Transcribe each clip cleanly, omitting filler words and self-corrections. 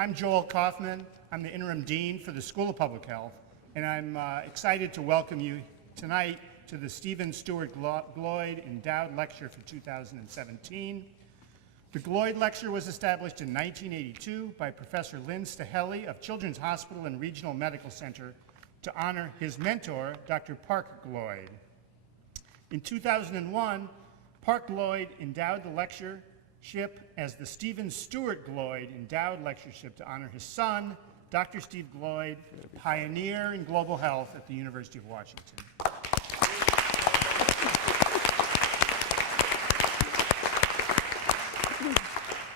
I'm Joel Kaufman. I'm the interim dean for the School of Public Health, and I'm excited to welcome you tonight to the Stephen Stewart Gloyd Endowed Lecture for 2017. The Gloyd Lecture was established in 1982 by Professor Lynn Staheli of Children's Hospital and Regional Medical Center to honor his mentor, Dr. Park Gloyd. In 2001, Park Gloyd endowed the lectureship as the Stephen Stewart Gloyd Endowed Lectureship to honor his son, Dr. Steve Gloyd, pioneer in global health at the University of Washington.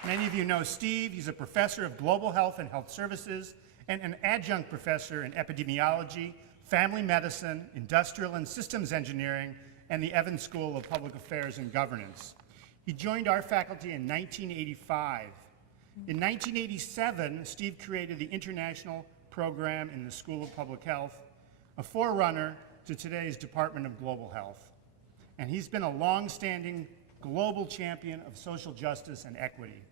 Many of you know Steve. He's a professor of global health and health services and an adjunct professor in epidemiology, family medicine, industrial and systems engineering, and the Evans School of Public Affairs and Governance. He joined our faculty in 1985. In 1987, Steve created the International Program in the School of Public Health, a forerunner to today's Department of Global Health. And he's been a long-standing global champion of social justice and equity.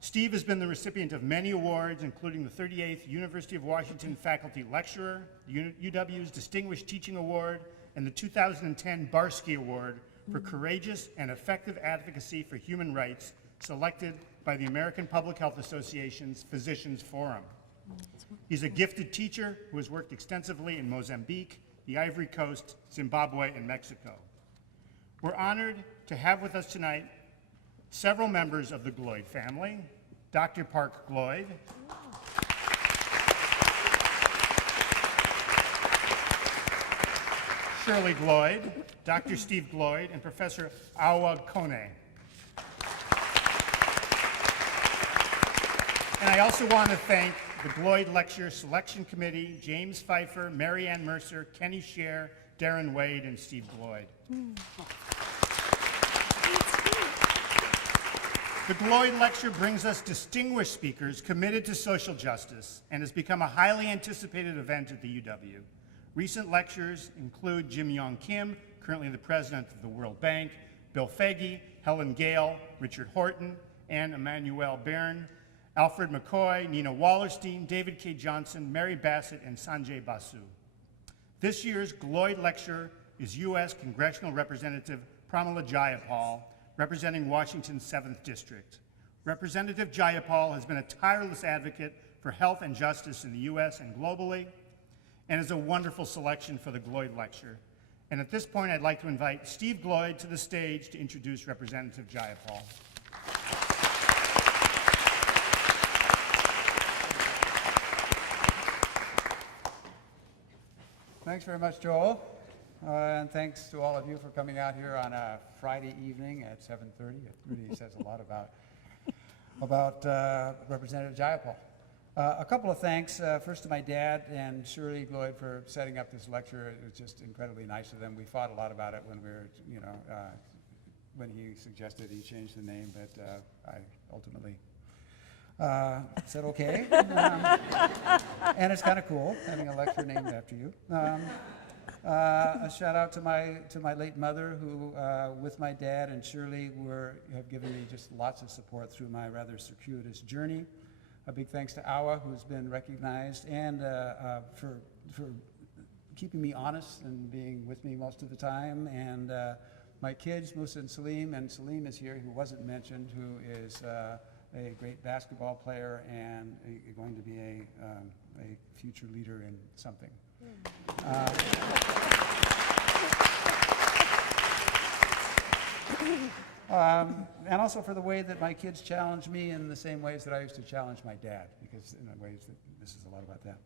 Steve has been the recipient of many awards, including the 38th University of Washington Faculty Lecturer, UW's Distinguished Teaching Award, and the 2010 Barsky Award for courageous and effective advocacy for human rights, selected by the American Public Health Association's Physicians Forum. He's a gifted teacher who has worked extensively in Mozambique, the Ivory Coast, Zimbabwe, and Mexico. We're honored to have with us tonight several members of the Gloyd family: Dr. Park Gloyd, Shirley Gloyd, Dr. Steve Gloyd, and Professor Awa Kone. And I also want to thank the Gloyd Lecture Selection Committee, James Pfeiffer, Mary Ann Mercer, Kenny Scher, Darren Wade, and Steve Gloyd. The Gloyd Lecture brings us distinguished speakers committed to social justice and has become a highly anticipated event at the UW. Recent lectures include Jim Yong Kim, currently the president of the World Bank, Bill Foege, Helen Gale, Richard Horton, Anne Emanuel Byrne, Alfred McCoy, Nina Wallerstein, David K. Johnson, Mary Bassett, and Sanjay Basu. This year's Gloyd Lecture is U.S. Congressional Representative Pramila Jayapal, representing Washington's 7th District. Representative Jayapal has been a tireless advocate for health and justice in the U.S. and globally, and is a wonderful selection for the Gloyd Lecture. And at this point, I'd like to invite Steve Gloyd to the stage to introduce Representative Jayapal. Thanks very much, Joel. And thanks to all of you for coming out here on a Friday evening at 7:30. It really says a lot about Representative Jayapal. A couple of thanks, first to my dad and Shirley Gloyd for setting up this lecture. It was just incredibly nice of them. We fought a lot about it when we were, when he suggested he change the name, but I ultimately said okay. And it's kind of cool having a lecture named after you. A shout out to my late mother, who, with my dad and Shirley, have given me just lots of support through my rather circuitous journey. A big thanks to Awa, who's been recognized, and for keeping me honest and being with me most of the time. And my kids, Musa and Salim is here, who wasn't mentioned, who is a great basketball player and going to be a future leader in something. And also for the way that my kids challenge me in the same ways that I used to challenge my dad, because in ways that this is a lot about that.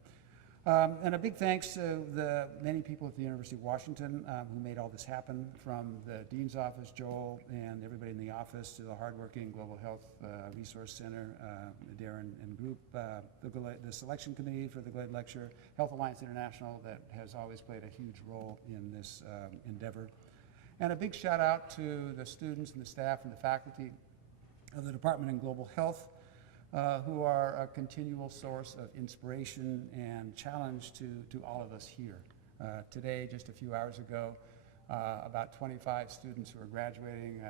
And a big thanks to the many people at the University of Washington who made all this happen, from the Dean's office, Joel, and everybody in the office, to the hardworking Global Health Resource Center, Darren and group, the selection committee for the Gloyd Lecture, Health Alliance International, that has always played a huge role in this endeavor. And a big shout out to the students and the staff and the faculty of the Department in Global Health, who are a continual source of inspiration and challenge to all of us here. Today, just a few hours ago, about 25 students who are graduating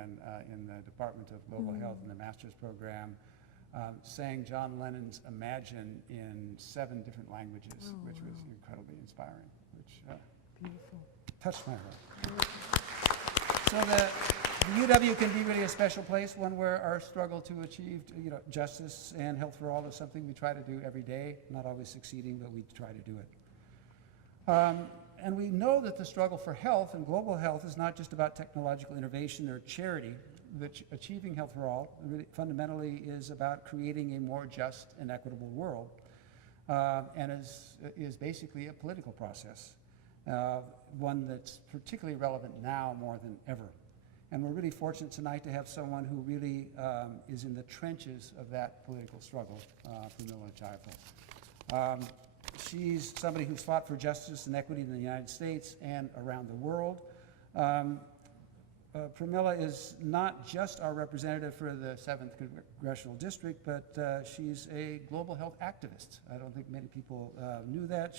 in the Department of Global Health in the master's program sang John Lennon's Imagine in 7 different languages, which was incredibly inspiring, which touched my heart. So the UW can be really a special place, one where our struggle to achieve justice and health for all is something we try to do every day, not always succeeding, but we try to do it. And we know that the struggle for health and global health is not just about technological innovation or charity. Achieving health for all really fundamentally is about creating a more just and equitable world, and is basically a political process, one that's particularly relevant now more than ever. And we're really fortunate tonight to have someone who really is in the trenches of that political struggle, Pramila Jayapal. She's somebody who's fought for justice and equity in the United States and around the world. Pramila is not just our representative for the 7th Congressional District, but she's a global health activist. I don't think many people knew that.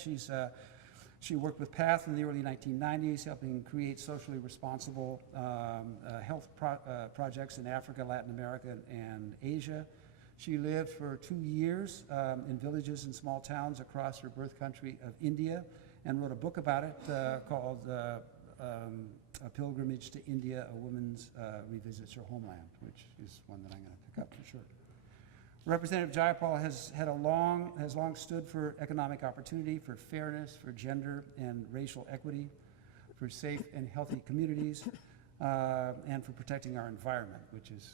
She worked with PATH in the early 1990s, helping create socially responsible health projects in Africa, Latin America, and Asia. She lived for 2 years in villages and small towns across her birth country of India, and wrote a book about it called A Pilgrimage to India, A Woman's Revisits Her Homeland, which is one that I'm going to pick up for sure. Representative Jayapal has long stood for economic opportunity, for fairness, for gender and racial equity, for safe and healthy communities, and for protecting our environment, which is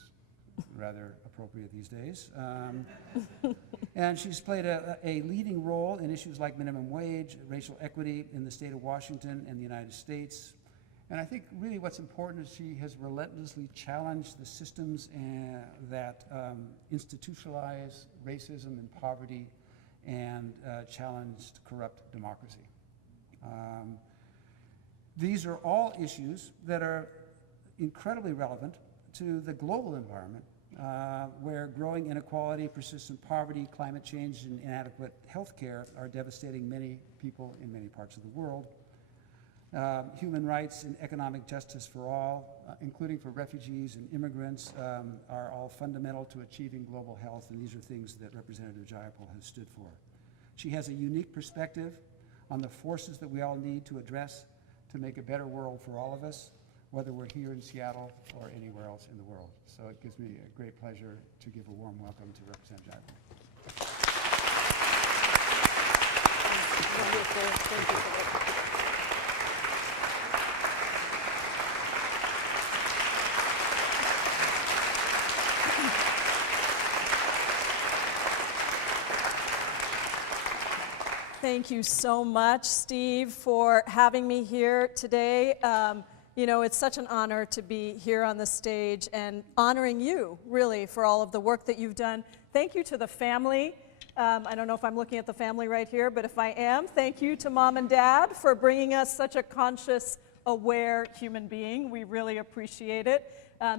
rather appropriate these days. And she's played a leading role in issues like minimum wage, racial equity in the state of Washington and the United States. And I think really what's important is she has relentlessly challenged the systems that institutionalize racism and poverty and challenged corrupt democracy. These are all issues that are incredibly relevant to the global environment, where growing inequality, persistent poverty, climate change, and inadequate health care are devastating many people in many parts of the world. Human rights and economic justice for all, including for refugees and immigrants, are all fundamental to achieving global health, and these are things that Representative Jayapal has stood for. She has a unique perspective on the forces that we all need to address to make a better world for all of us, whether we're here in Seattle or anywhere else in the world. So it gives me a great pleasure to give a warm welcome to Representative Jayapal. Thank you. Thank you so much, Steve, for having me here today. You know, it's such an honor to be here on the stage and honoring you, really, for all of the work that you've done. Thank you to the family. I don't know if I'm looking at the family right here, but if I am, thank you to Mom and Dad for bringing us such a conscious, aware human being. We really appreciate it.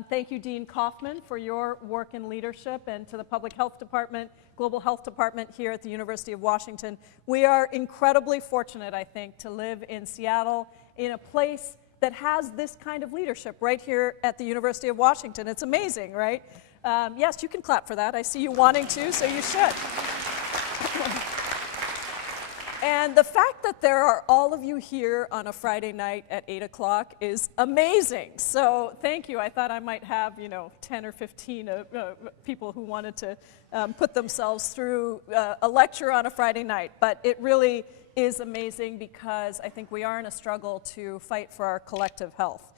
Thank you, Dean Kaufman, for your work and leadership, and to the Public Health Department, Global Health Department here at the University of Washington. We are incredibly fortunate, I think, to live in Seattle, in a place that has this kind of leadership right here at the University of Washington. It's amazing, right? Yes, you can clap for that. I see you wanting to, so you should. And the fact that there are all of you here on a Friday night at 8 o'clock is amazing. So thank you. I thought I might have, 10 or 15 people who wanted to put themselves through a lecture on a Friday night. But it really is amazing because I think we are in a struggle to fight for our collective health.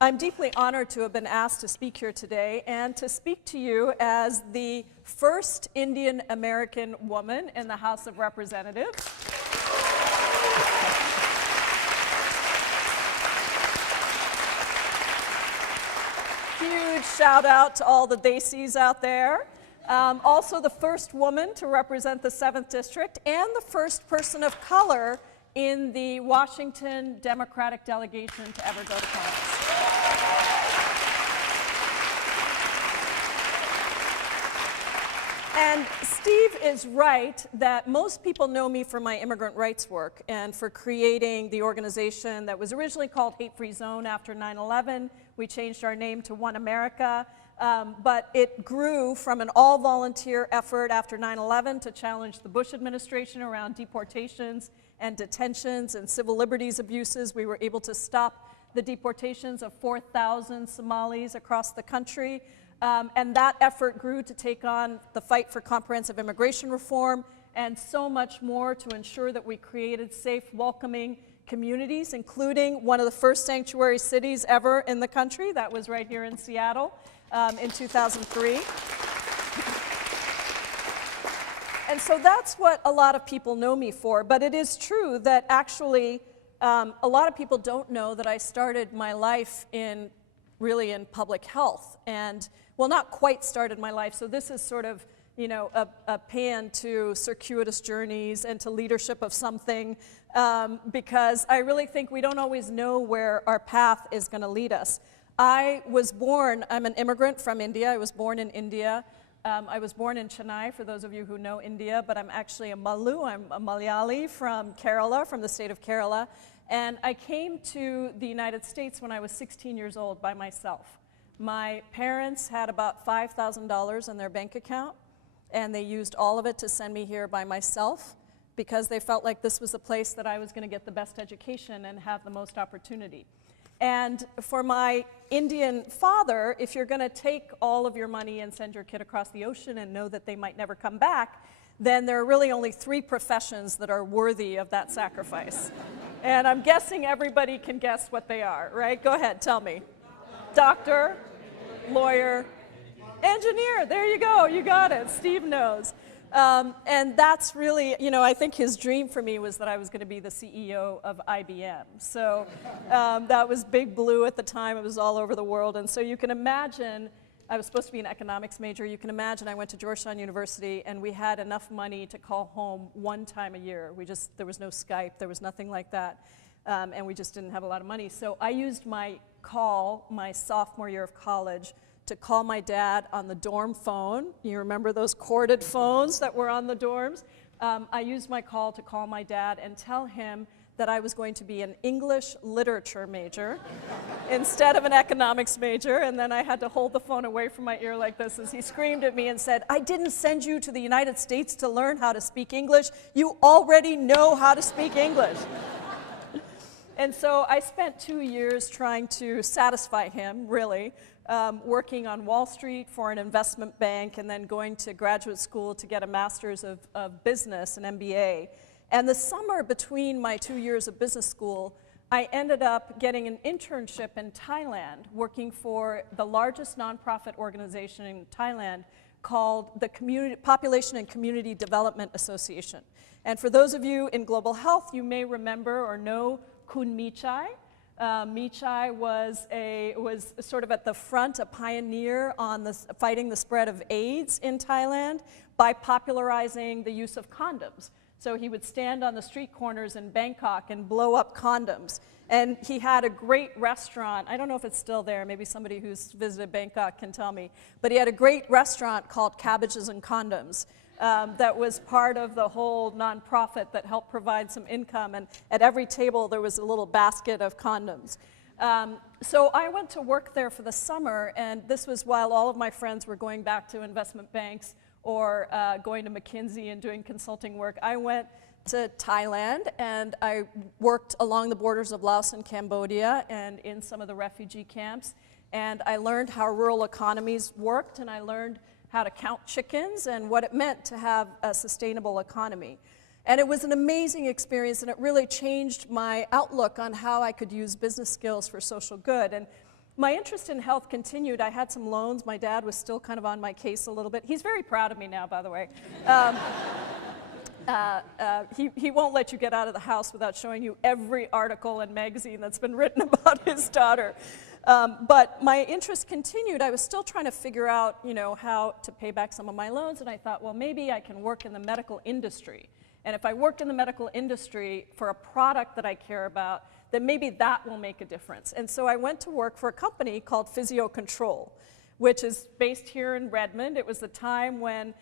I'm deeply honored to have been asked to speak here today and to speak to you as the first Indian American woman in the House of Representatives. Huge shout out to all the Desis out there. Also the first woman to represent the 7th District and the first person of color in the Washington Democratic delegation to ever go to Congress. And Steve is right that most people know me for my immigrant rights work and for creating the organization that was originally called Hate Free Zone after 9/11. We changed our name to One America. but it grew from an all-volunteer effort after 9/11 to challenge the Bush administration around deportations and detentions and civil liberties abuses. We were able to stop the deportations of 4,000 Somalis across the country. And that effort grew to take on the fight for comprehensive immigration reform and so much more to ensure that we created safe, welcoming communities, including one of the first sanctuary cities ever in the country. That was right here in Seattle in 2003. And so that's what a lot of people know me for. But it is true that actually a lot of people don't know that I started my life really in public health. And, well, not quite started my life. So this is sort of, you know, a pan to circuitous journeys and to leadership of something, because I really think we don't always know where our path is going to lead us. I'm an immigrant from India. I was born in India. I was born in Chennai, for those of you who know India, but I'm actually a Malu. I'm a Malayali from Kerala, from the state of Kerala. And I came to the United States when I was 16 years old by myself. My parents had about $5,000 in their bank account, and they used all of it to send me here by myself because they felt like this was the place that I was going to get the best education and have the most opportunity. And for my Indian father, if you're going to take all of your money and send your kid across the ocean and know that they might never come back, then there are really only 3 professions that are worthy of that sacrifice. And I'm guessing everybody can guess what they are, right? Go ahead, tell me. Doctor, lawyer, engineer. There you go, you got it. Steve knows. And that's really, you know, I think his dream for me was that I was going to be the CEO of IBM. So that was big blue at the time. It was all over the world. And so you can imagine, I was supposed to be an economics major. You can imagine I went to Georgetown University and we had enough money to call home 1 time a year. There was no Skype, there was nothing like that. And we just didn't have a lot of money. So I used my sophomore year of college, to call my dad on the dorm phone. You remember those corded phones that were on the dorms? I used my call to call my dad and tell him that I was going to be an English literature major instead of an economics major, and then I had to hold the phone away from my ear like this as he screamed at me and said, "I didn't send you to the United States to learn how to speak English. You already know how to speak English." And so I spent 2 years trying to satisfy him, really, working on Wall Street for an investment bank and then going to graduate school to get a master's of business, an MBA. And the summer between my 2 years of business school, I ended up getting an internship in Thailand, working for the largest nonprofit organization in Thailand called the Population and Community Development Association. And for those of you in global health, you may remember or know Kun Michai. Michai was sort of at the front, a pioneer on fighting the spread of AIDS in Thailand by popularizing the use of condoms. So he would stand on the street corners in Bangkok and blow up condoms. And he had a great restaurant. I don't know if it's still there. Maybe somebody who's visited Bangkok can tell me. But he had a great restaurant called Cabbages and Condoms. That was part of the whole nonprofit that helped provide some income, and at every table there was a little basket of condoms. So I went to work there for the summer, and this was while all of my friends were going back to investment banks or going to McKinsey and doing consulting work. I went to Thailand, and I worked along the borders of Laos and Cambodia and in some of the refugee camps, and I learned how rural economies worked, and I learned how to count chickens and what it meant to have a sustainable economy. And it was an amazing experience, and it really changed my outlook on how I could use business skills for social good. And my interest in health continued. I had some loans. My dad was still kind of on my case a little bit. He's very proud of me now, by the way. He won't let you get out of the house without showing you every article and magazine that's been written about his daughter. But my interest continued. I was still trying to figure out, you know, how to pay back some of my loans, and I thought, well, maybe I can work in the medical industry. And if I worked in the medical industry for a product that I care about, then maybe that will make a difference. And so I went to work for a company called Physio Control, which is based here in Redmond. It was the time when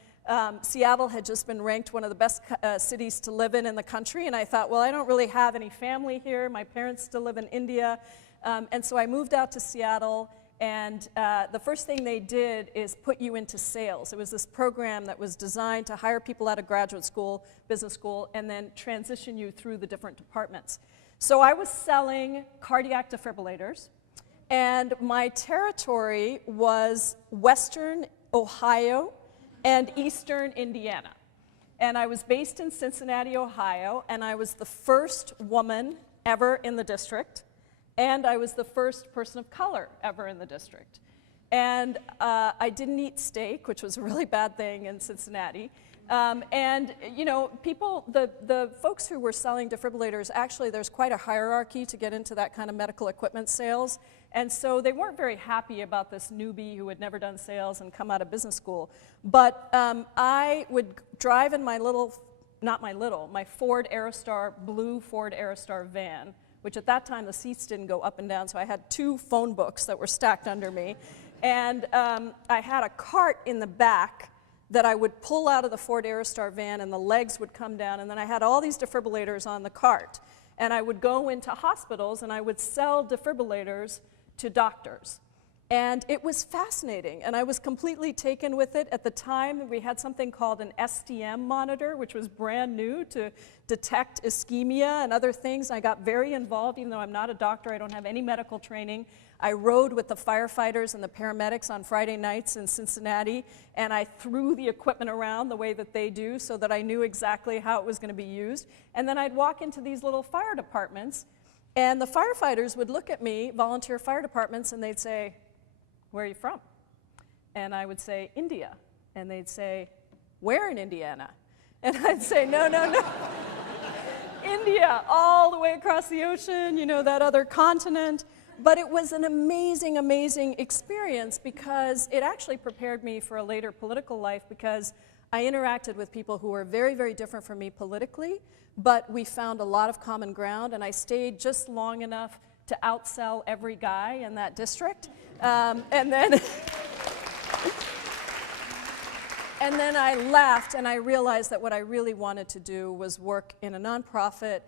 Seattle had just been ranked one of the best cities to live in the country, and I thought, well, I don't really have any family here. My parents still live in India. And so I moved out to Seattle And the first thing they did is put you into sales. It was this program that was designed to hire people out of graduate school, business school, and then transition you through the different departments. So I was selling cardiac defibrillators, and my territory was Western Ohio and Eastern Indiana. And I was based in Cincinnati, Ohio, and I was the first woman ever in the district, and I was the first person of color ever in the district. And I didn't eat steak, which was a really bad thing in Cincinnati. And you know, people, the folks who were selling defibrillators, actually there's quite a hierarchy to get into that kind of medical equipment sales. And so they weren't very happy about this newbie who had never done sales and come out of business school. But I would drive in my my Ford Aerostar, blue Ford Aerostar van, which at that time the seats didn't go up and down, so I had 2 phone books that were stacked under me. And I had a cart in the back that I would pull out of the Ford Aerostar van, and the legs would come down, and then I had all these defibrillators on the cart. And I would go into hospitals and I would sell defibrillators to doctors. And it was fascinating, and I was completely taken with it. At the time, we had something called an STM monitor, which was brand new to detect ischemia and other things. I got very involved, even though I'm not a doctor, I don't have any medical training. I rode with the firefighters and the paramedics on Friday nights in Cincinnati, and I threw the equipment around the way that they do so that I knew exactly how it was going to be used. And then I'd walk into these little fire departments, and the firefighters would look at me, volunteer fire departments, and they'd say, "Where are you from?" And I would say, "India." And they'd say, "Where in Indiana?" And I'd say, "No, no, no. India, all the way across the ocean, you know, that other continent." But it was an amazing, amazing experience because it actually prepared me for a later political life, because I interacted with people who were very, very different from me politically, but we found a lot of common ground, and I stayed just long enough to outsell every guy in that district. And then and then I left, and I realized that what I really wanted to do was work in a nonprofit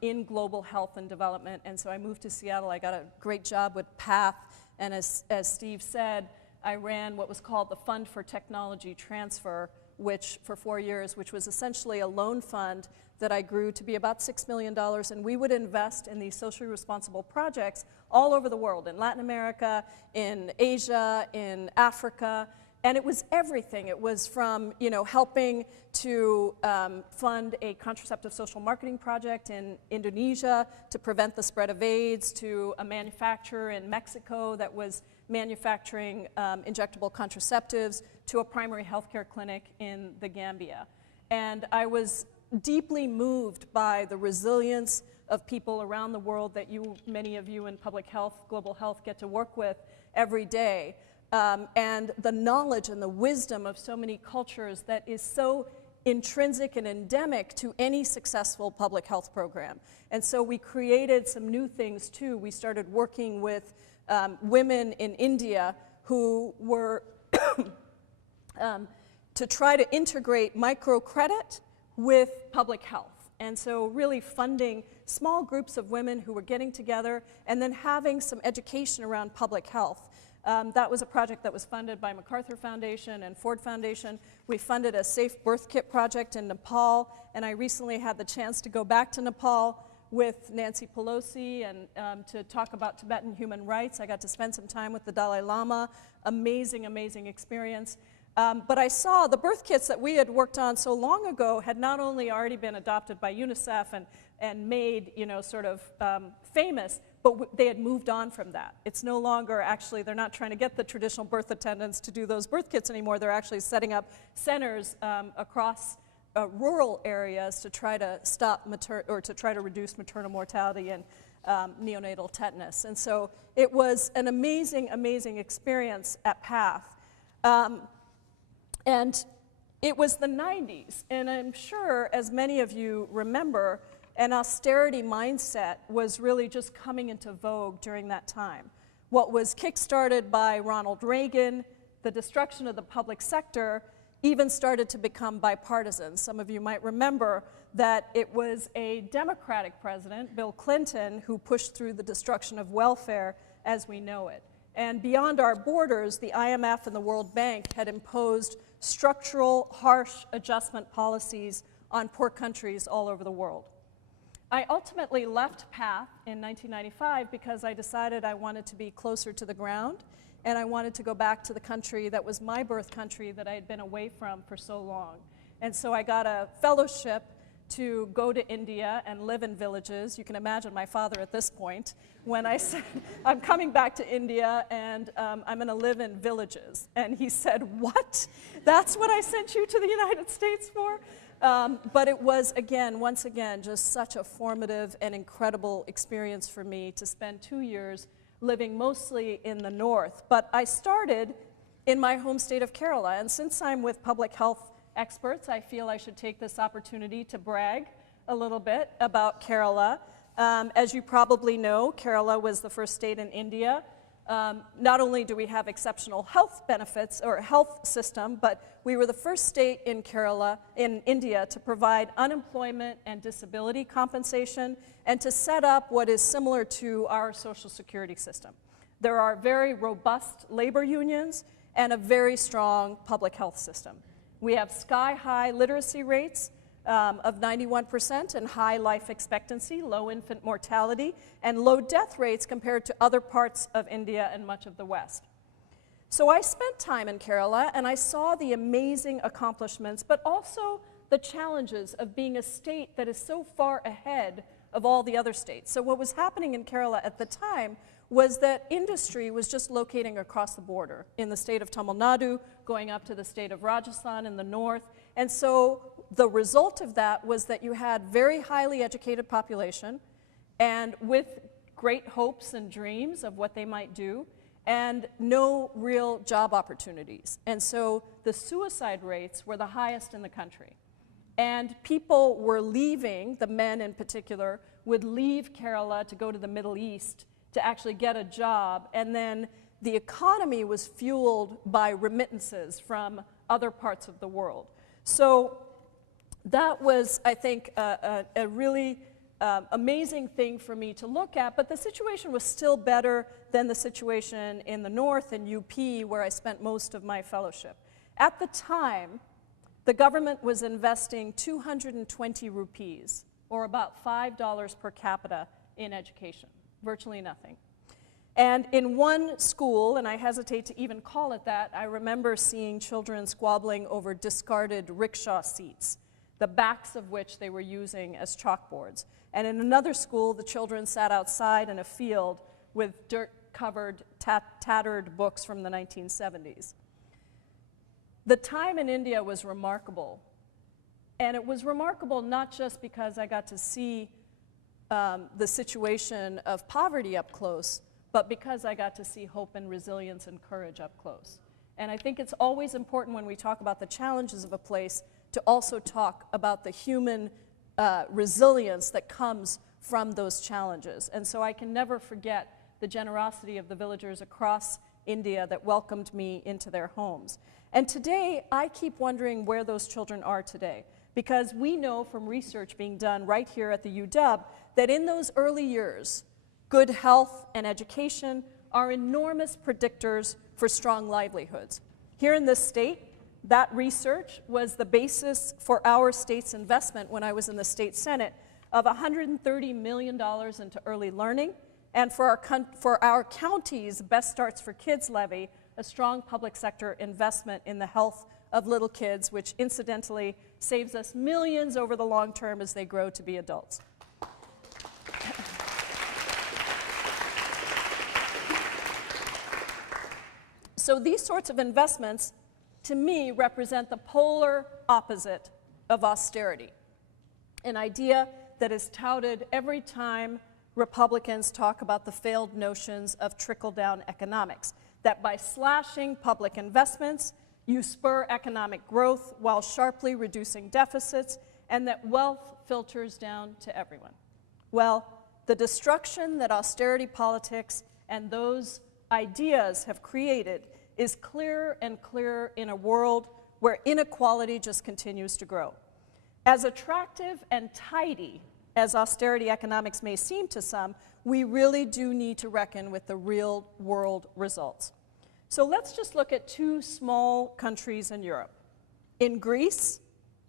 in global health and development. And so I moved to Seattle. I got a great job with PATH, and as Steve said, I ran what was called the Fund for Technology Transfer, which for 4 years, which was essentially a loan fund that I grew to be about $6 million, and we would invest in these socially responsible projects all over the world, in Latin America, in Asia, in Africa, and it was everything. It was from, you know, helping to fund a contraceptive social marketing project in Indonesia to prevent the spread of AIDS, to a manufacturer in Mexico that was manufacturing injectable contraceptives, to a primary healthcare clinic in the Gambia. And I was deeply moved by the resilience of people around the world that many of you in public health, global health, get to work with every day. And the knowledge and the wisdom of so many cultures that is so intrinsic and endemic to any successful public health program. And so we created some new things too. We started working with women in India who were to try to integrate microcredit with public health. And so really funding small groups of women who were getting together and then having some education around public health. That was a project that was funded by MacArthur Foundation and Ford Foundation. We funded a safe birth kit project in Nepal, and I recently had the chance to go back to Nepal with Nancy Pelosi and to talk about Tibetan human rights. I got to spend some time with the Dalai Lama. Amazing, amazing experience. But I saw the birth kits that we had worked on so long ago had not only already been adopted by UNICEF and made, you know, sort of famous, but they had moved on from that. It's no longer actually, they're not trying to get the traditional birth attendants to do those birth kits anymore. They're actually setting up centers across rural areas to try to stop to try to reduce maternal mortality and neonatal tetanus. And so it was an amazing, amazing experience at PATH. And it was the 90s, and I'm sure, as many of you remember, an austerity mindset was really just coming into vogue during that time. What was kickstarted by Ronald Reagan, the destruction of the public sector, even started to become bipartisan. Some of you might remember that it was a Democratic president, Bill Clinton, who pushed through the destruction of welfare as we know it. And beyond our borders, the IMF and the World Bank had imposed structural, harsh adjustment policies on poor countries all over the world. I ultimately left PATH in 1995 because I decided I wanted to be closer to the ground, and I wanted to go back to the country that was my birth country that I had been away from for so long. And so I got a fellowship to go to India and live in villages. You can imagine my father at this point when I said, I'm coming back to India and I'm going to live in villages. And he said, what? That's what I sent you to the United States for? But it was, again, once again, just such a formative and incredible experience for me to spend 2 years living mostly in the north. But I started in my home state of Kerala. And since I'm with public health experts, I feel I should take this opportunity to brag a little bit about Kerala. As you probably know, Kerala was the first state in India. Not only do we have exceptional health benefits or health system, but we were the first state in Kerala, in India, to provide unemployment and disability compensation and to set up what is similar to our social security system. There are very robust labor unions and a very strong public health system. We have sky-high literacy rates of 91% and high life expectancy, low infant mortality, and low death rates compared to other parts of India and much of the West. So I spent time in Kerala and I saw the amazing accomplishments, but also the challenges of being a state that is so far ahead of all the other states. So what was happening in Kerala at the time was that industry was just locating across the border in the state of Tamil Nadu, going up to the state of Rajasthan in the north. And so the result of that was that you had very highly educated population and with great hopes and dreams of what they might do and no real job opportunities. And so the suicide rates were the highest in the country. And people were leaving, the men in particular, would leave Kerala to go to the Middle East to actually get a job, and then the economy was fueled by remittances from other parts of the world. So that was, I think, a really amazing thing for me to look at, but the situation was still better than the situation in the north, in UP, where I spent most of my fellowship. At the time, the government was investing 220 rupees, or about $5 per capita, in education. Virtually nothing. And in one school, and I hesitate to even call it that, I remember seeing children squabbling over discarded rickshaw seats, the backs of which they were using as chalkboards. And in another school, the children sat outside in a field with dirt-covered, tattered books from the 1970s. The time in India was remarkable. And it was remarkable not just because I got to see the situation of poverty up close, but because I got to see hope and resilience and courage up close. And I think it's always important when we talk about the challenges of a place to also talk about the human resilience that comes from those challenges. And so I can never forget the generosity of the villagers across India that welcomed me into their homes. And today, I keep wondering where those children are today, because we know from research being done right here at the UW that in those early years, good health and education are enormous predictors for strong livelihoods. Here in this state, that research was the basis for our state's investment when I was in the state senate of $130 million into early learning, and for our county's Best Starts for Kids levy, a strong public sector investment in the health of little kids, which incidentally saves us millions over the long term as they grow to be adults. So these sorts of investments, to me, represent the polar opposite of austerity, an idea that is touted every time Republicans talk about the failed notions of trickle-down economics, that by slashing public investments, you spur economic growth while sharply reducing deficits, and that wealth filters down to everyone. Well, the destruction that austerity politics and those ideas have created is clearer and clearer in a world where inequality just continues to grow. As attractive and tidy as austerity economics may seem to some, we really do need to reckon with the real world results. So let's just look at two small countries in Europe. In Greece,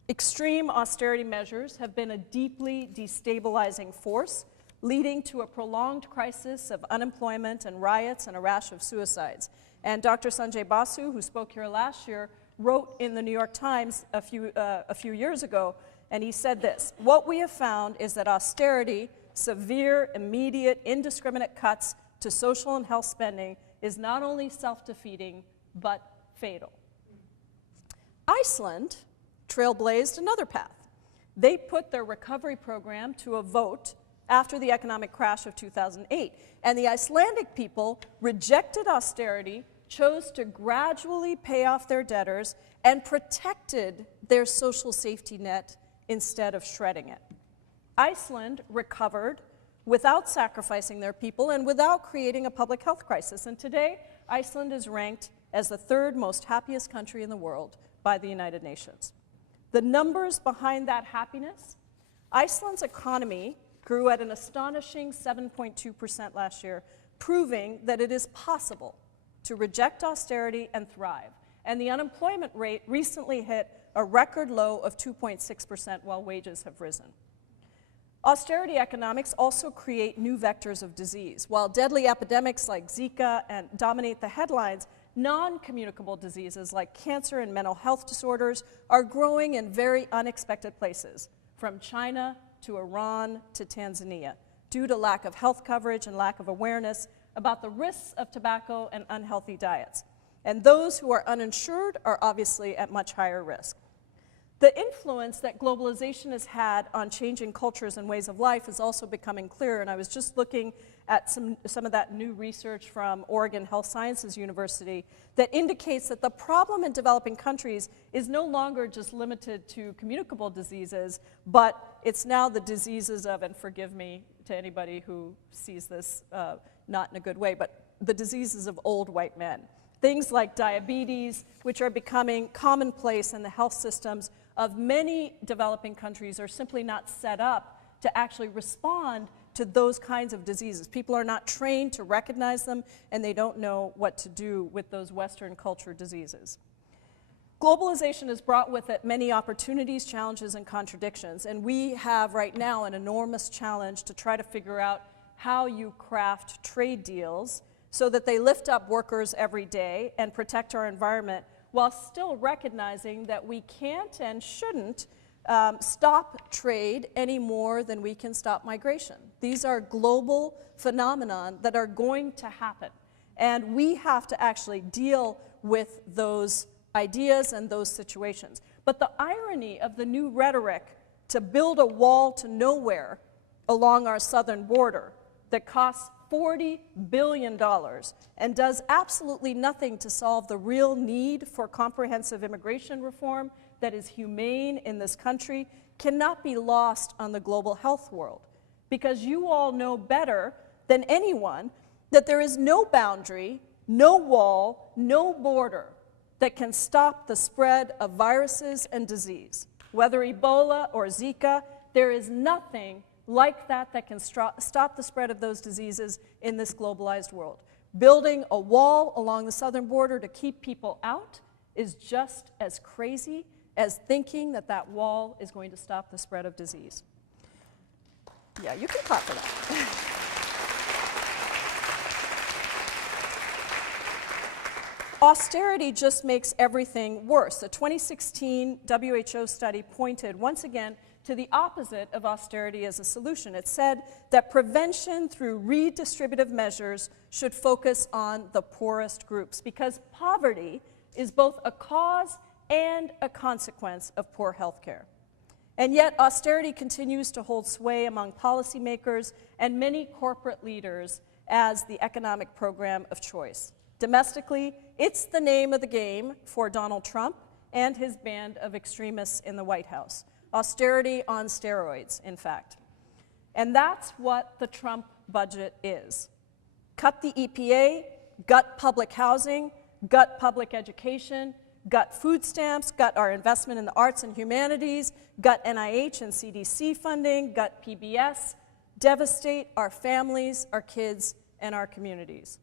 extreme austerity measures have been a deeply destabilizing force, leading to a prolonged crisis of unemployment and riots and a rash of suicides. And Dr. Sanjay Basu, who spoke here last year, wrote in the New York Times a few years ago, and he said this: "What we have found is that austerity, severe, immediate, indiscriminate cuts to social and health spending is not only self-defeating, but fatal." Iceland trailblazed another path. They put their recovery program to a vote after the economic crash of 2008, and the Icelandic people rejected austerity, chose to gradually pay off their debtors, and protected their social safety net instead of shredding it. Iceland recovered without sacrificing their people and without creating a public health crisis. And today, Iceland is ranked as the third most happiest country in the world by the United Nations. The numbers behind that happiness: Iceland's economy grew at an astonishing 7.2% last year, proving that it is possible to reject austerity and thrive. And the unemployment rate recently hit a record low of 2.6% while wages have risen. Austerity economics also create new vectors of disease. While deadly epidemics like Zika dominate the headlines, non-communicable diseases like cancer and mental health disorders are growing in very unexpected places, from China to Iran to Tanzania, due to lack of health coverage and lack of awareness about the risks of tobacco and unhealthy diets. And those who are uninsured are obviously at much higher risk. The influence that globalization has had on changing cultures and ways of life is also becoming clear, and I was just looking at some of that new research from Oregon Health Sciences University that indicates that the problem in developing countries is no longer just limited to communicable diseases, but it's now the diseases of, and forgive me to anybody who sees this not in a good way, but the diseases of old white men. Things like diabetes, which are becoming commonplace in the health systems of many developing countries, are simply not set up to actually respond to those kinds of diseases. People are not trained to recognize them, and they don't know what to do with those Western culture diseases. Globalization has brought with it many opportunities, challenges, and contradictions, and we have right now an enormous challenge to try to figure out how you craft trade deals so that they lift up workers every day and protect our environment, while still recognizing that we can't and shouldn't stop trade any more than we can stop migration. These are global phenomena that are going to happen, and we have to actually deal with those ideas and those situations. But the irony of the new rhetoric to build a wall to nowhere along our southern border that costs $40 billion and does absolutely nothing to solve the real need for comprehensive immigration reform that is humane in this country cannot be lost on the global health world. Because you all know better than anyone that there is no boundary, no wall, no border that can stop the spread of viruses and disease. Whether Ebola or Zika, there is nothing like that that can stop the spread of those diseases in this globalized world. Building a wall along the southern border to keep people out is just as crazy as thinking that that wall is going to stop the spread of disease. Yeah, you can clap for that. Austerity just makes everything worse. The 2016 WHO study pointed once again to the opposite of austerity as a solution. It said that prevention through redistributive measures should focus on the poorest groups, because poverty is both a cause and a consequence of poor health care. And yet austerity continues to hold sway among policymakers and many corporate leaders as the economic program of choice. Domestically, it's the name of the game for Donald Trump and his band of extremists in the White House. Austerity on steroids, in fact. And that's what the Trump budget is. Cut the EPA, gut public housing, gut public education, gut food stamps, gut our investment in the arts and humanities, gut NIH and CDC funding, gut PBS, devastate our families, our kids, and our communities,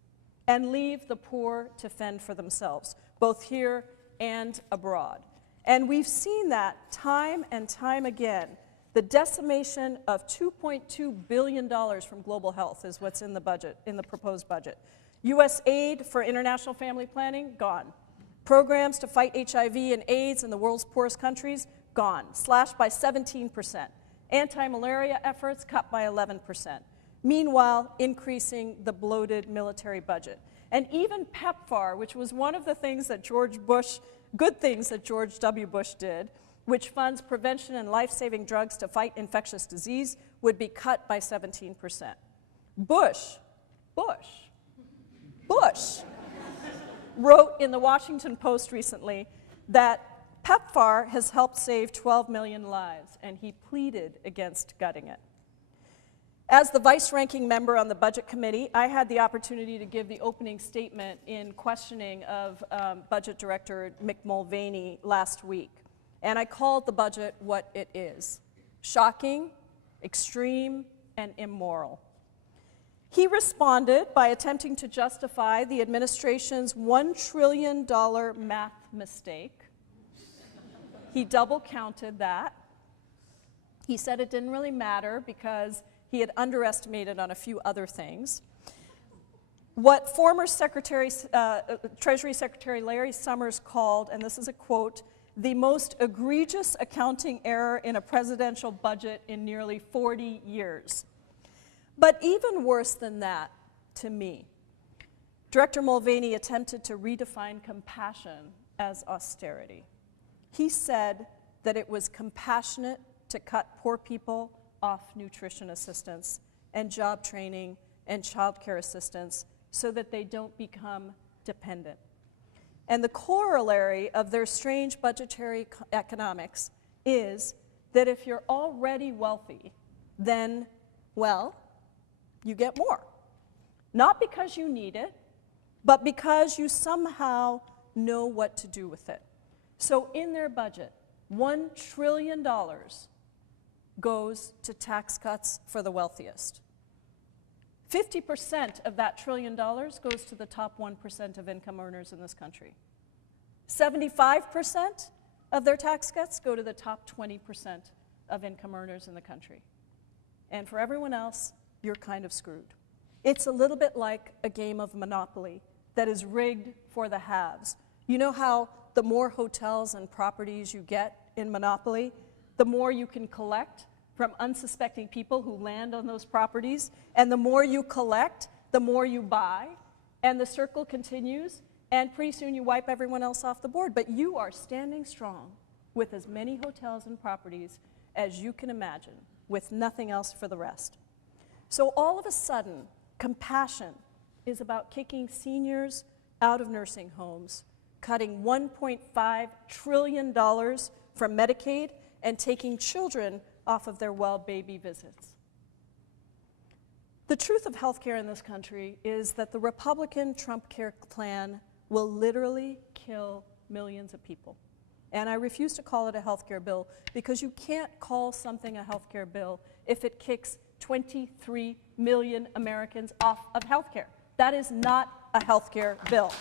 and leave the poor to fend for themselves, both here and abroad. And we've seen that time and time again. The decimation of $2.2 billion from global health is what's in the budget, in the proposed budget. U.S. aid for international family planning, gone. Programs to fight HIV and AIDS in the world's poorest countries, gone, slashed by 17%. Anti-malaria efforts cut by 11%. Meanwhile, increasing the bloated military budget. And even PEPFAR, which was one of the things that good things that George W. Bush did, which funds prevention and life-saving drugs to fight infectious disease, would be cut by 17%. Bush wrote in the Washington Post recently that PEPFAR has helped save 12 million lives, and he pleaded against gutting it. As the vice-ranking member on the Budget Committee, I had the opportunity to give the opening statement in questioning of Budget Director Mick Mulvaney last week. And I called the budget what it is: shocking, extreme, and immoral. He responded by attempting to justify the administration's $1 trillion math mistake. He double counted that. He said it didn't really matter because he had underestimated on a few other things. What former Treasury Secretary Larry Summers called, and this is a quote, the most egregious accounting error in a presidential budget in nearly 40 years. But even worse than that, to me, Director Mulvaney attempted to redefine compassion as austerity. He said that it was compassionate to cut poor people off nutrition assistance and job training and child care assistance so that they don't become dependent. And the corollary of their strange budgetary economics is that if you're already wealthy, then, well, you get more. Not because you need it, but because you somehow know what to do with it. So in their budget, $1 trillion goes to tax cuts for the wealthiest. 50% of that $1 trillion goes to the top 1% of income earners in this country. 75% of their tax cuts go to the top 20% of income earners in the country. And for everyone else, you're kind of screwed. It's a little bit like a game of Monopoly that is rigged for the haves. You know how the more hotels and properties you get in Monopoly, the more you can collect from unsuspecting people who land on those properties, and the more you collect, the more you buy, and the circle continues, and pretty soon you wipe everyone else off the board. But you are standing strong with as many hotels and properties as you can imagine, with nothing else for the rest. So all of a sudden, compassion is about kicking seniors out of nursing homes, cutting $1.5 trillion from Medicaid, and taking children off of their well baby visits. The truth of healthcare in this country is that the Republican Trump Care plan will literally kill millions of people. And I refuse to call it a healthcare bill because you can't call something a healthcare bill if it kicks 23 million Americans off of healthcare. That is not a healthcare bill.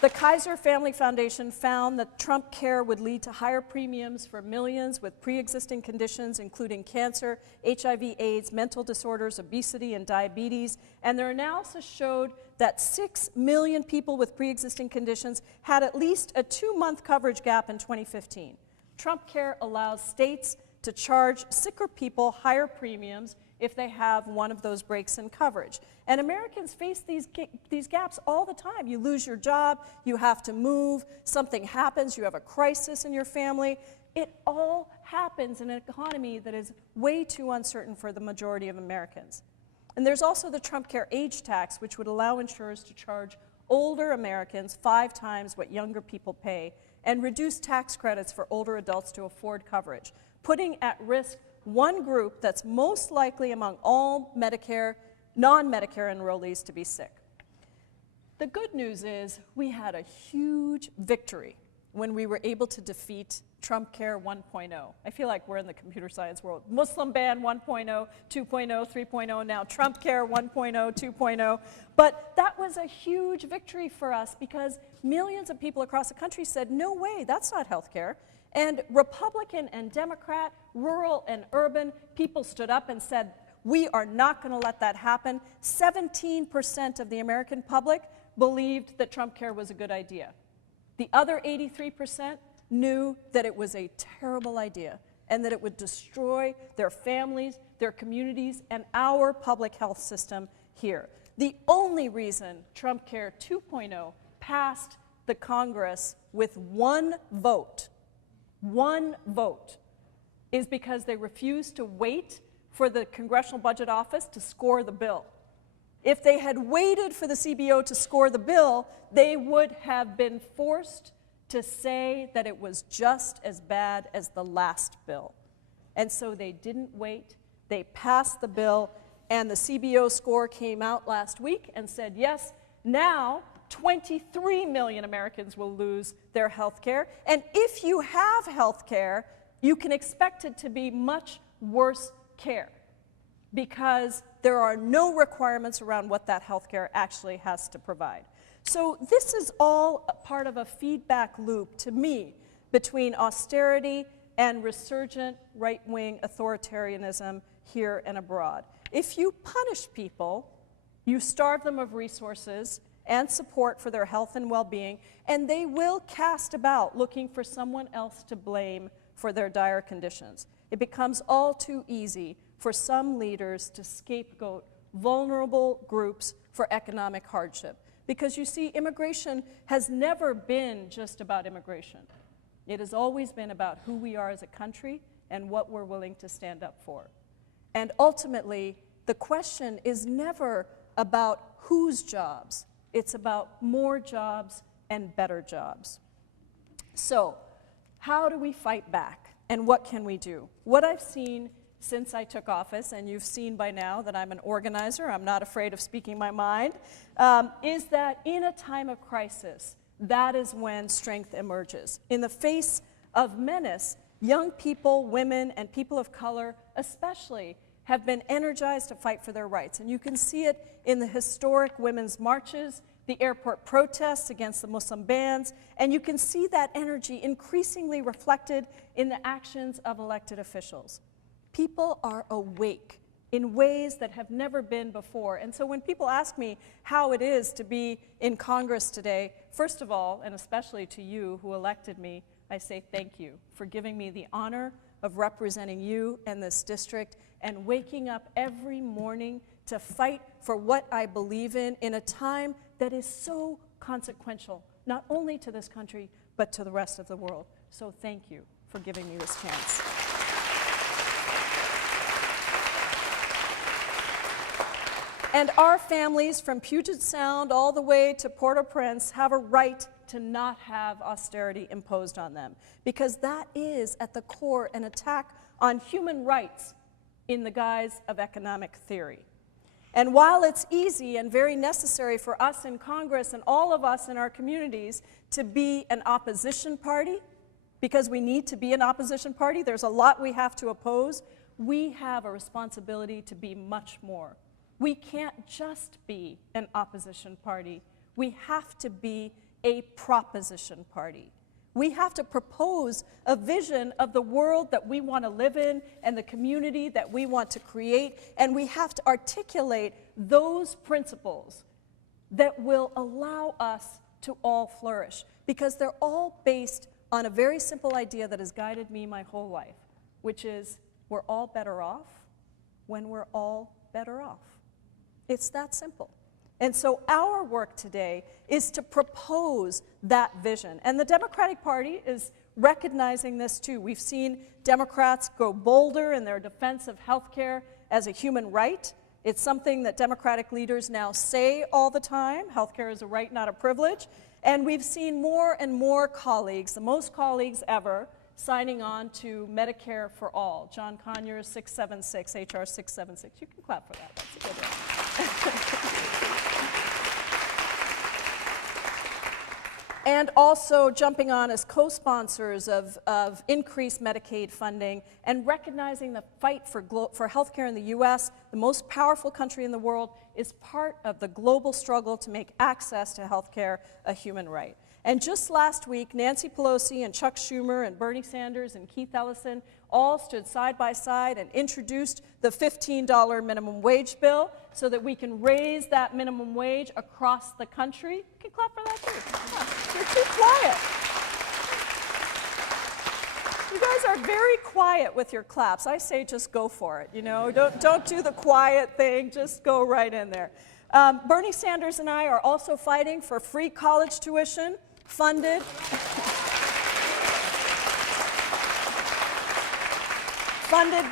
The Kaiser Family Foundation found that Trump Care would lead to higher premiums for millions with pre-existing conditions, including cancer, HIV, AIDS, mental disorders, obesity, and diabetes. And their analysis showed that 6 million people with pre-existing conditions had at least a 2-month coverage gap in 2015. Trump Care allows states to charge sicker people higher premiums if they have one of those breaks in coverage. And Americans face these gaps all the time. You lose your job, you have to move, something happens, you have a crisis in your family. It all happens in an economy that is way too uncertain for the majority of Americans. And there's also the Trump Care age tax, which would allow insurers to charge older Americans 5 times what younger people pay, and reduce tax credits for older adults to afford coverage, putting at risk one group that's most likely among all Medicare, non-Medicare enrollees to be sick. The good news is we had a huge victory when we were able to defeat Trump Care 1.0. I feel like we're in the computer science world. Muslim ban 1.0, 2.0, 3.0, now Trump Care 1.0, 2.0. But that was a huge victory for us because millions of people across the country said, no way, that's not health care. And Republican and Democrat, rural and urban, people stood up and said, we are not going to let that happen. 17% of the American public believed that Trump Care was a good idea. The other 83% knew that it was a terrible idea and that it would destroy their families, their communities, and our public health system here. The only reason Trump Care 2.0 passed the Congress with one vote, is because they refused to wait for the Congressional Budget Office to score the bill. If they had waited for the CBO to score the bill, they would have been forced to say that it was just as bad as the last bill. And so they didn't wait, they passed the bill, and the CBO score came out last week and said, yes, now 23 million Americans will lose their health care. And if you have health care, you can expect it to be much worse care because there are no requirements around what that health care actually has to provide. So this is all a part of a feedback loop to me between austerity and resurgent right-wing authoritarianism here and abroad. If you punish people, you starve them of resources and support for their health and well-being, and they will cast about looking for someone else to blame for their dire conditions. It becomes all too easy for some leaders to scapegoat vulnerable groups for economic hardship. Because you see, immigration has never been just about immigration. It has always been about who we are as a country and what we're willing to stand up for. And ultimately, the question is never about whose jobs. It's about more jobs and better jobs. So, how do we fight back? And what can we do? What I've seen since I took office, and you've seen by now that I'm an organizer, I'm not afraid of speaking my mind, is that in a time of crisis, that is when strength emerges. In the face of menace, young people, women, and people of color especially have been energized to fight for their rights. And you can see it in the historic women's marches, the airport protests against the Muslim bans, and you can see that energy increasingly reflected in the actions of elected officials. People are awake in ways that have never been before. And so when people ask me how it is to be in Congress today, first of all, and especially to you who elected me, I say thank you for giving me the honor of representing you and this district and waking up every morning to fight for what I believe in a time that is so consequential, not only to this country, but to the rest of the world. So thank you for giving me this chance. And our families from Puget Sound all the way to Port-au-Prince have a right to not have austerity imposed on them, because that is at the core an attack on human rights in the guise of economic theory. And while it's easy and very necessary for us in Congress and all of us in our communities to be an opposition party, because we need to be an opposition party, there's a lot we have to oppose, we have a responsibility to be much more. We can't just be an opposition party. We have to be a proposition party. We have to propose a vision of the world that we want to live in and the community that we want to create, and we have to articulate those principles that will allow us to all flourish, because they're all based on a very simple idea that has guided me my whole life, which is we're all better off when we're all better off. It's that simple. And so our work today is to propose that vision. And the Democratic Party is recognizing this too. We've seen Democrats go bolder in their defense of health care as a human right. It's something that Democratic leaders now say all the time. Health care is a right, not a privilege. And we've seen more and more colleagues, the most colleagues ever, signing on to Medicare for All. John Conyers 676, HR 676. You can clap for that. That's a good one. and also jumping on as co-sponsors of increased Medicaid funding and recognizing the fight for healthcare in the US, the most powerful country in the world, is part of the global struggle to make access to healthcare a human right. And just last week, Nancy Pelosi and Chuck Schumer and Bernie Sanders and Keith Ellison all stood side by side and introduced the $15 minimum wage bill so that we can raise that minimum wage across the country. You can clap for that too. Yeah, you're too quiet. You guys are very quiet with your claps. I say just go for it, you know. Don't do the quiet thing, just go right in there. Bernie Sanders and I are also fighting for free college tuition, funded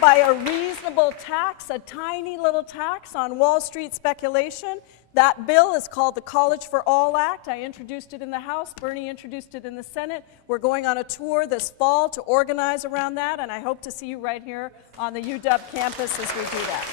by a reasonable tax, a tiny little tax on Wall Street speculation. That bill is called the College for All Act. I introduced it in the House. Bernie introduced it in the Senate. We're going on a tour this fall to organize around that, and I hope to see you right here on the UW campus as we do that.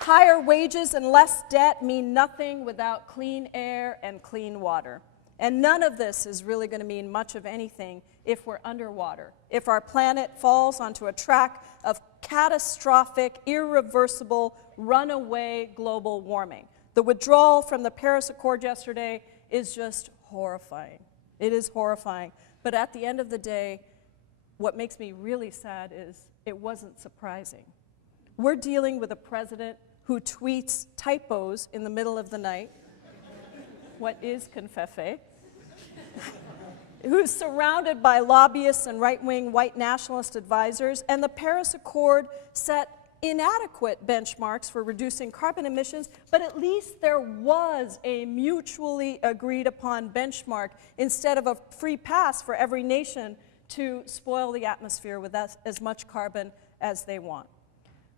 Higher wages and less debt mean nothing without clean air and clean water. And none of this is really going to mean much of anything if we're underwater, if our planet falls onto a track of catastrophic, irreversible, runaway global warming. The withdrawal from the Paris Accord yesterday is just horrifying. It is horrifying. But at the end of the day, what makes me really sad is it wasn't surprising. We're dealing with a president who tweets typos in the middle of the night. What is confefe? Who's surrounded by lobbyists and right-wing white nationalist advisors, and the Paris Accord set inadequate benchmarks for reducing carbon emissions, but at least there was a mutually agreed upon benchmark instead of a free pass for every nation to spoil the atmosphere with as much carbon as they want.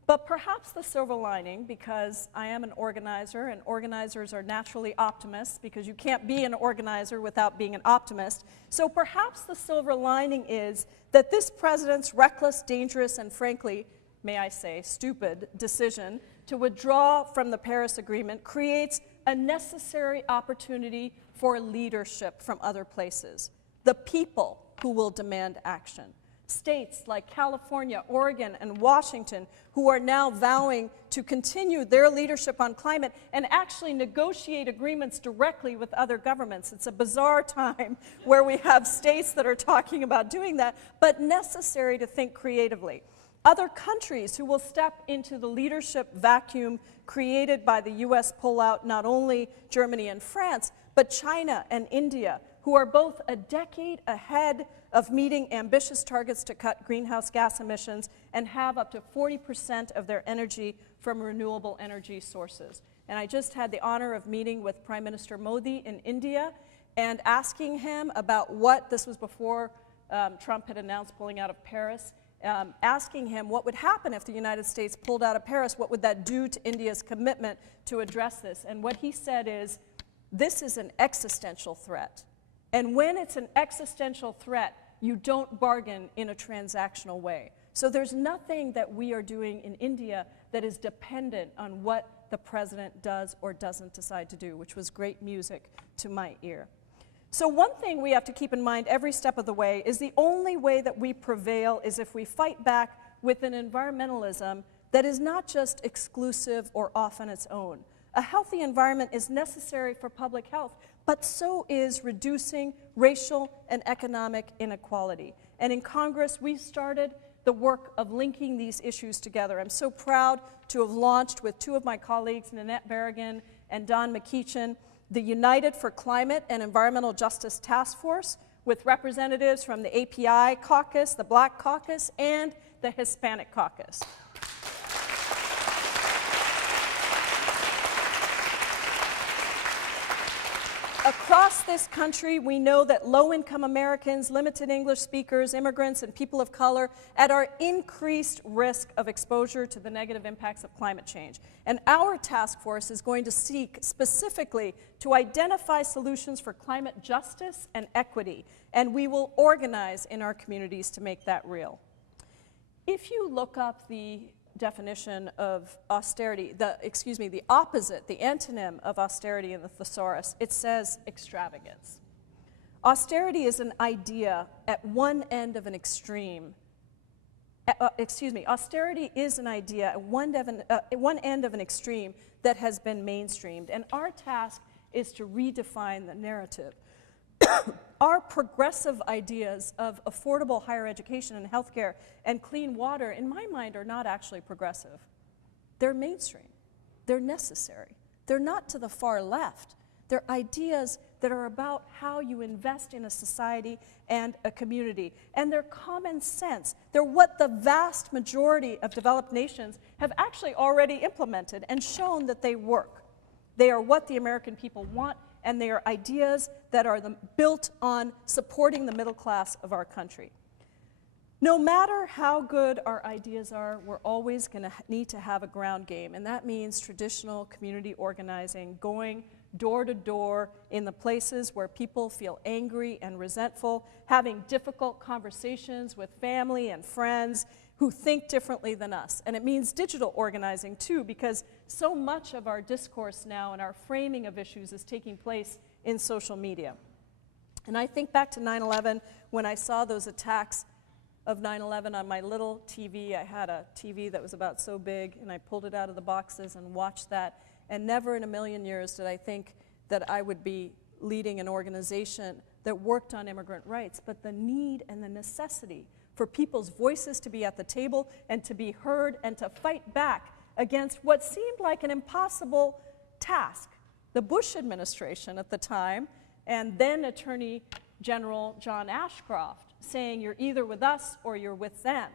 But perhaps the silver lining, because I am an organizer, and organizers are naturally optimists, because you can't be an organizer without being an optimist. So perhaps the silver lining is that this president's reckless, dangerous, and frankly, may I say, stupid decision to withdraw from the Paris Agreement creates a necessary opportunity for leadership from other places. The people who will demand action. States like California, Oregon, and Washington, who are now vowing to continue their leadership on climate and actually negotiate agreements directly with other governments. It's a bizarre time where we have states that are talking about doing that, but necessary to think creatively. Other countries who will step into the leadership vacuum created by the US pullout, not only Germany and France, but China and India, who are both a decade ahead of meeting ambitious targets to cut greenhouse gas emissions and have up to 40% of their energy from renewable energy sources. And I just had the honor of meeting with Prime Minister Modi in India and asking him about what, this was before Trump had announced pulling out of Paris, asking him what would happen if the United States pulled out of Paris, what would that do to India's commitment to address this? And what he said is, this is an existential threat. And when it's an existential threat, you don't bargain in a transactional way. So there's nothing that we are doing in India that is dependent on what the president does or doesn't decide to do, which was great music to my ear. So one thing we have to keep in mind every step of the way is the only way that we prevail is if we fight back with an environmentalism that is not just exclusive or off on its own. A healthy environment is necessary for public health, but so is reducing racial and economic inequality. And in Congress, we started the work of linking these issues together. I'm so proud to have launched with two of my colleagues, Nanette Berrigan and Don McEachin, the United for Climate and Environmental Justice Task Force, with representatives from the API caucus, the Black caucus, and the Hispanic caucus. Across this country, we know that low-income Americans, limited English speakers, immigrants, and people of color at our increased risk of exposure to the negative impacts of climate change. And our task force is going to seek specifically to identify solutions for climate justice and equity, and we will organize in our communities to make that real. If you look up the definition of austerity, the opposite, the antonym of austerity in the thesaurus. It says extravagance. Austerity is an idea at one end of an extreme. Austerity is an idea at one end of an extreme that has been mainstreamed, and our task is to redefine the narrative. Our progressive ideas of affordable higher education and healthcare and clean water, in my mind, are not actually progressive. They're mainstream. They're necessary. They're not to the far left. They're ideas that are about how you invest in a society and a community. And they're common sense. They're what the vast majority of developed nations have actually already implemented and shown that they work. They are what the American people want, and they are ideas that are built on supporting the middle class of our country. No matter how good our ideas are, we're always going to need to have a ground game, and that means traditional community organizing, going door to door in the places where people feel angry and resentful, having difficult conversations with family and friends who think differently than us. And it means digital organizing too, because so much of our discourse now and our framing of issues is taking place in social media. And I think back to 9/11, when I saw those attacks of 9/11 on my little TV. I had a TV that was about so big, and I pulled it out of the boxes and watched that. And never in a million years did I think that I would be leading an organization that worked on immigrant rights, but the need and the necessity for people's voices to be at the table and to be heard and to fight back against what seemed like an impossible task. The Bush administration at the time, and then Attorney General John Ashcroft, saying you're either with us or you're with them,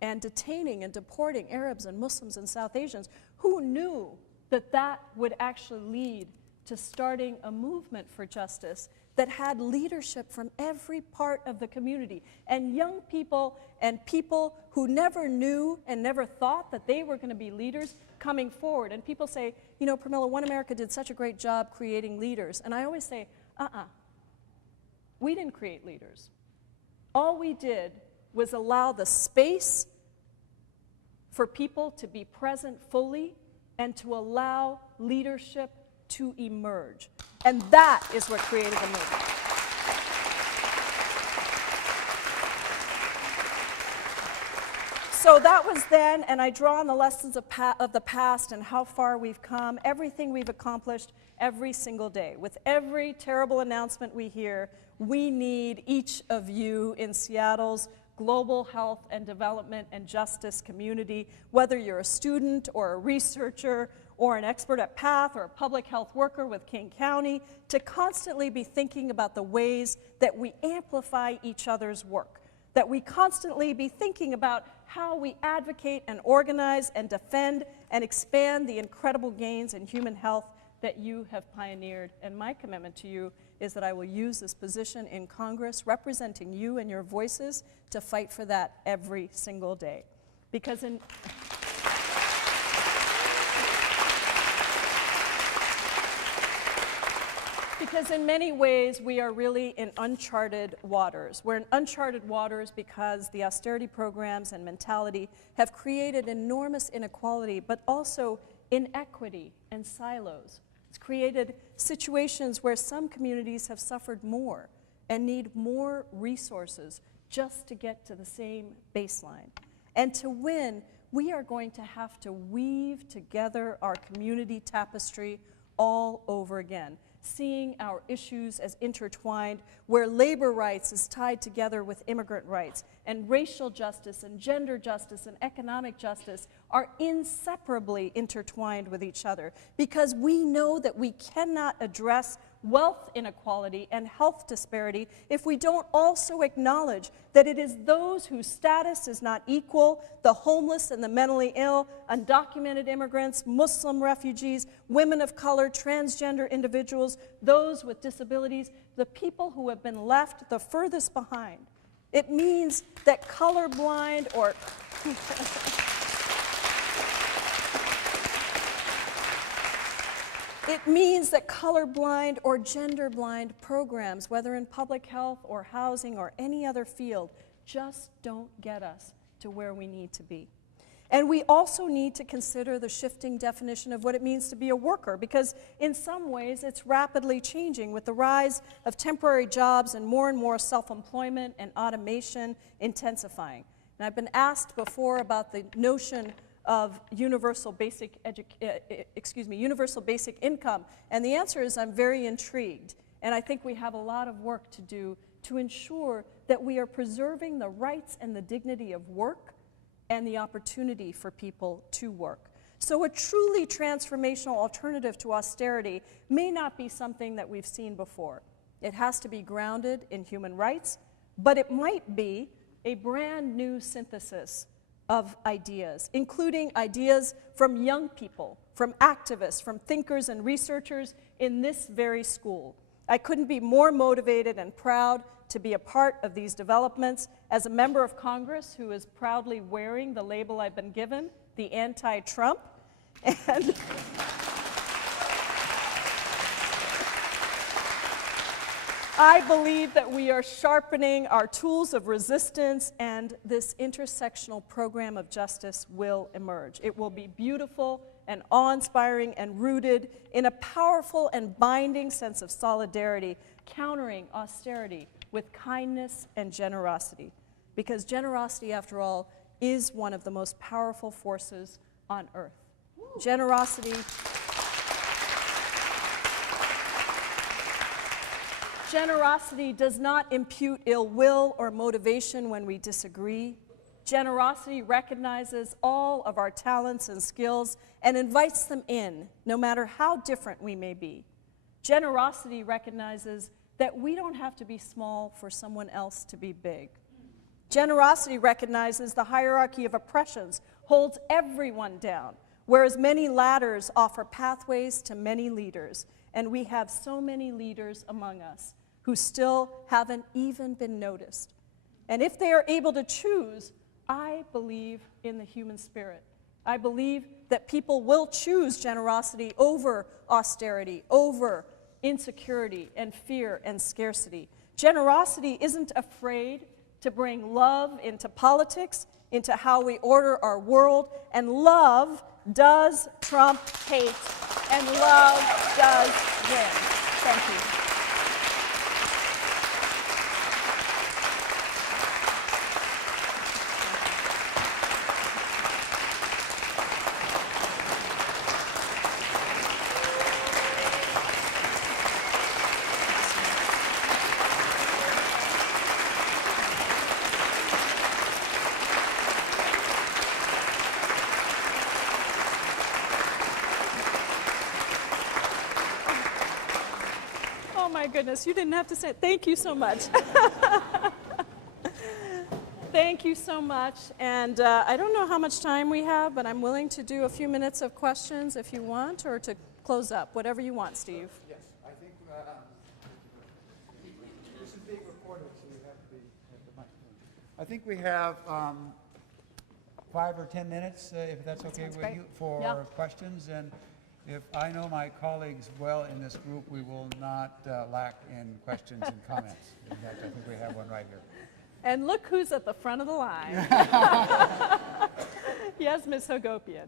and detaining and deporting Arabs and Muslims and South Asians. Who knew that that would actually lead to starting a movement for justice that had leadership from every part of the community, and young people and people who never knew and never thought that they were going to be leaders coming forward. And people say, you know, Pramila, One America did such a great job creating leaders. And I always say, we didn't create leaders. All we did was allow the space for people to be present fully and to allow leadership to emerge. And that is what created the movement. So that was then, and I draw on the lessons of the past and how far we've come, everything we've accomplished every single day. With every terrible announcement we hear, we need each of you in Seattle's global health and development and justice community, whether you're a student or a researcher or an expert at PATH or a public health worker with King County, to constantly be thinking about the ways that we amplify each other's work, that we constantly be thinking about how we advocate and organize and defend and expand the incredible gains in human health that you have pioneered. And my commitment to you is that I will use this position in Congress, representing you and your voices, to fight for that every single day. Because in many ways, we are really in uncharted waters. We're in uncharted waters because the austerity programs and mentality have created enormous inequality, but also inequity and silos. It's created situations where some communities have suffered more and need more resources just to get to the same baseline. And to win, we are going to have to weave together our community tapestry all over again, seeing our issues as intertwined, where labor rights is tied together with immigrant rights, and racial justice and gender justice and economic justice are inseparably intertwined with each other, because we know that we cannot address wealth inequality and health disparity if we don't also acknowledge that it is those whose status is not equal, the homeless and the mentally ill, undocumented immigrants, Muslim refugees, women of color, transgender individuals, those with disabilities, the people who have been left the furthest behind. It means that colorblind or it means that colorblind or genderblind programs, whether in public health or housing or any other field, just don't get us to where we need to be. And we also need to consider the shifting definition of what it means to be a worker, because in some ways it's rapidly changing with the rise of temporary jobs and more self-employment and automation intensifying. And I've been asked before about the notion of universal basic income, and the answer is I'm very intrigued, and I think we have a lot of work to do to ensure that we are preserving the rights and the dignity of work and the opportunity for people to work. So a truly transformational alternative to austerity may not be something that we've seen before. It has to be grounded in human rights, but it might be a brand new synthesis of ideas, including ideas from young people, from activists, from thinkers and researchers in this very school. I couldn't be more motivated and proud to be a part of these developments as a member of Congress who is proudly wearing the label I've been given, the anti-Trump. And I believe that we are sharpening our tools of resistance, and this intersectional program of justice will emerge. It will be beautiful and awe-inspiring and rooted in a powerful and binding sense of solidarity, countering austerity with kindness and generosity. Because generosity, after all, is one of the most powerful forces on earth. Generosity does not impute ill will or motivation when we disagree. Generosity recognizes all of our talents and skills and invites them in, no matter how different we may be. Generosity recognizes that we don't have to be small for someone else to be big. Generosity recognizes the hierarchy of oppressions holds everyone down, whereas many ladders offer pathways to many leaders, and we have so many leaders among us who still haven't even been noticed. And if they are able to choose, I believe in the human spirit. I believe that people will choose generosity over austerity, over insecurity and fear and scarcity. Generosity isn't afraid to bring love into politics, into how we order our world, and love does trump hate, and love does win. Thank you. Goodness, you didn't have to say it. Thank you so much. Thank you so much. And I don't know how much time we have, but I'm willing to do a few minutes of questions if you want, or to close up, whatever you want, Steve. Yes, I think this is being recorded, so you have to be at the microphone. I think we have 5 or 10 minutes, if that's okay with you, for questions. And if I know my colleagues well in this group, we will not lack in questions and comments. In fact, I think we have one right here. And look who's at the front of the line. Yes, Ms. Hagopian.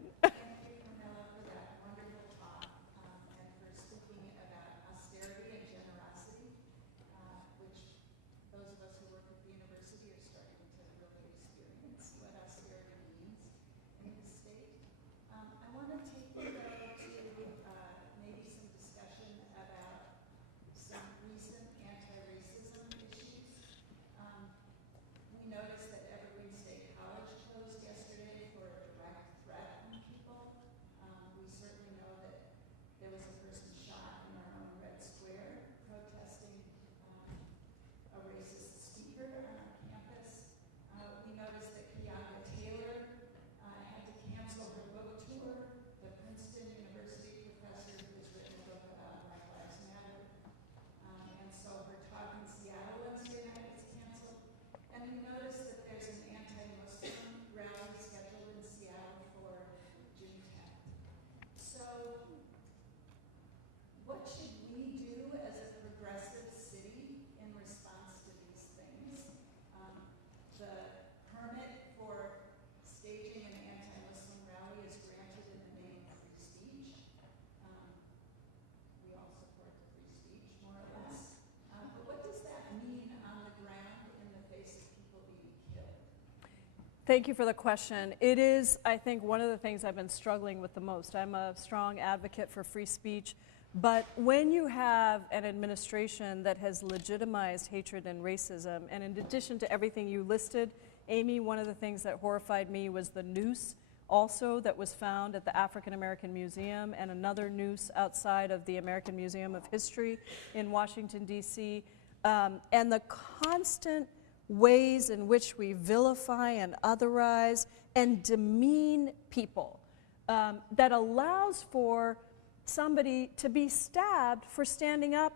thank you for the question. It is, I think, one of the things I've been struggling with the most. I'm a strong advocate for free speech, but when you have an administration that has legitimized hatred and racism, and in addition to everything you listed, Amy, one of the things that horrified me was the noose also that was found at the African American Museum and another noose outside of the American Museum of History in Washington, D.C., and the constant ways in which we vilify and otherize and demean people that allows for somebody to be stabbed for standing up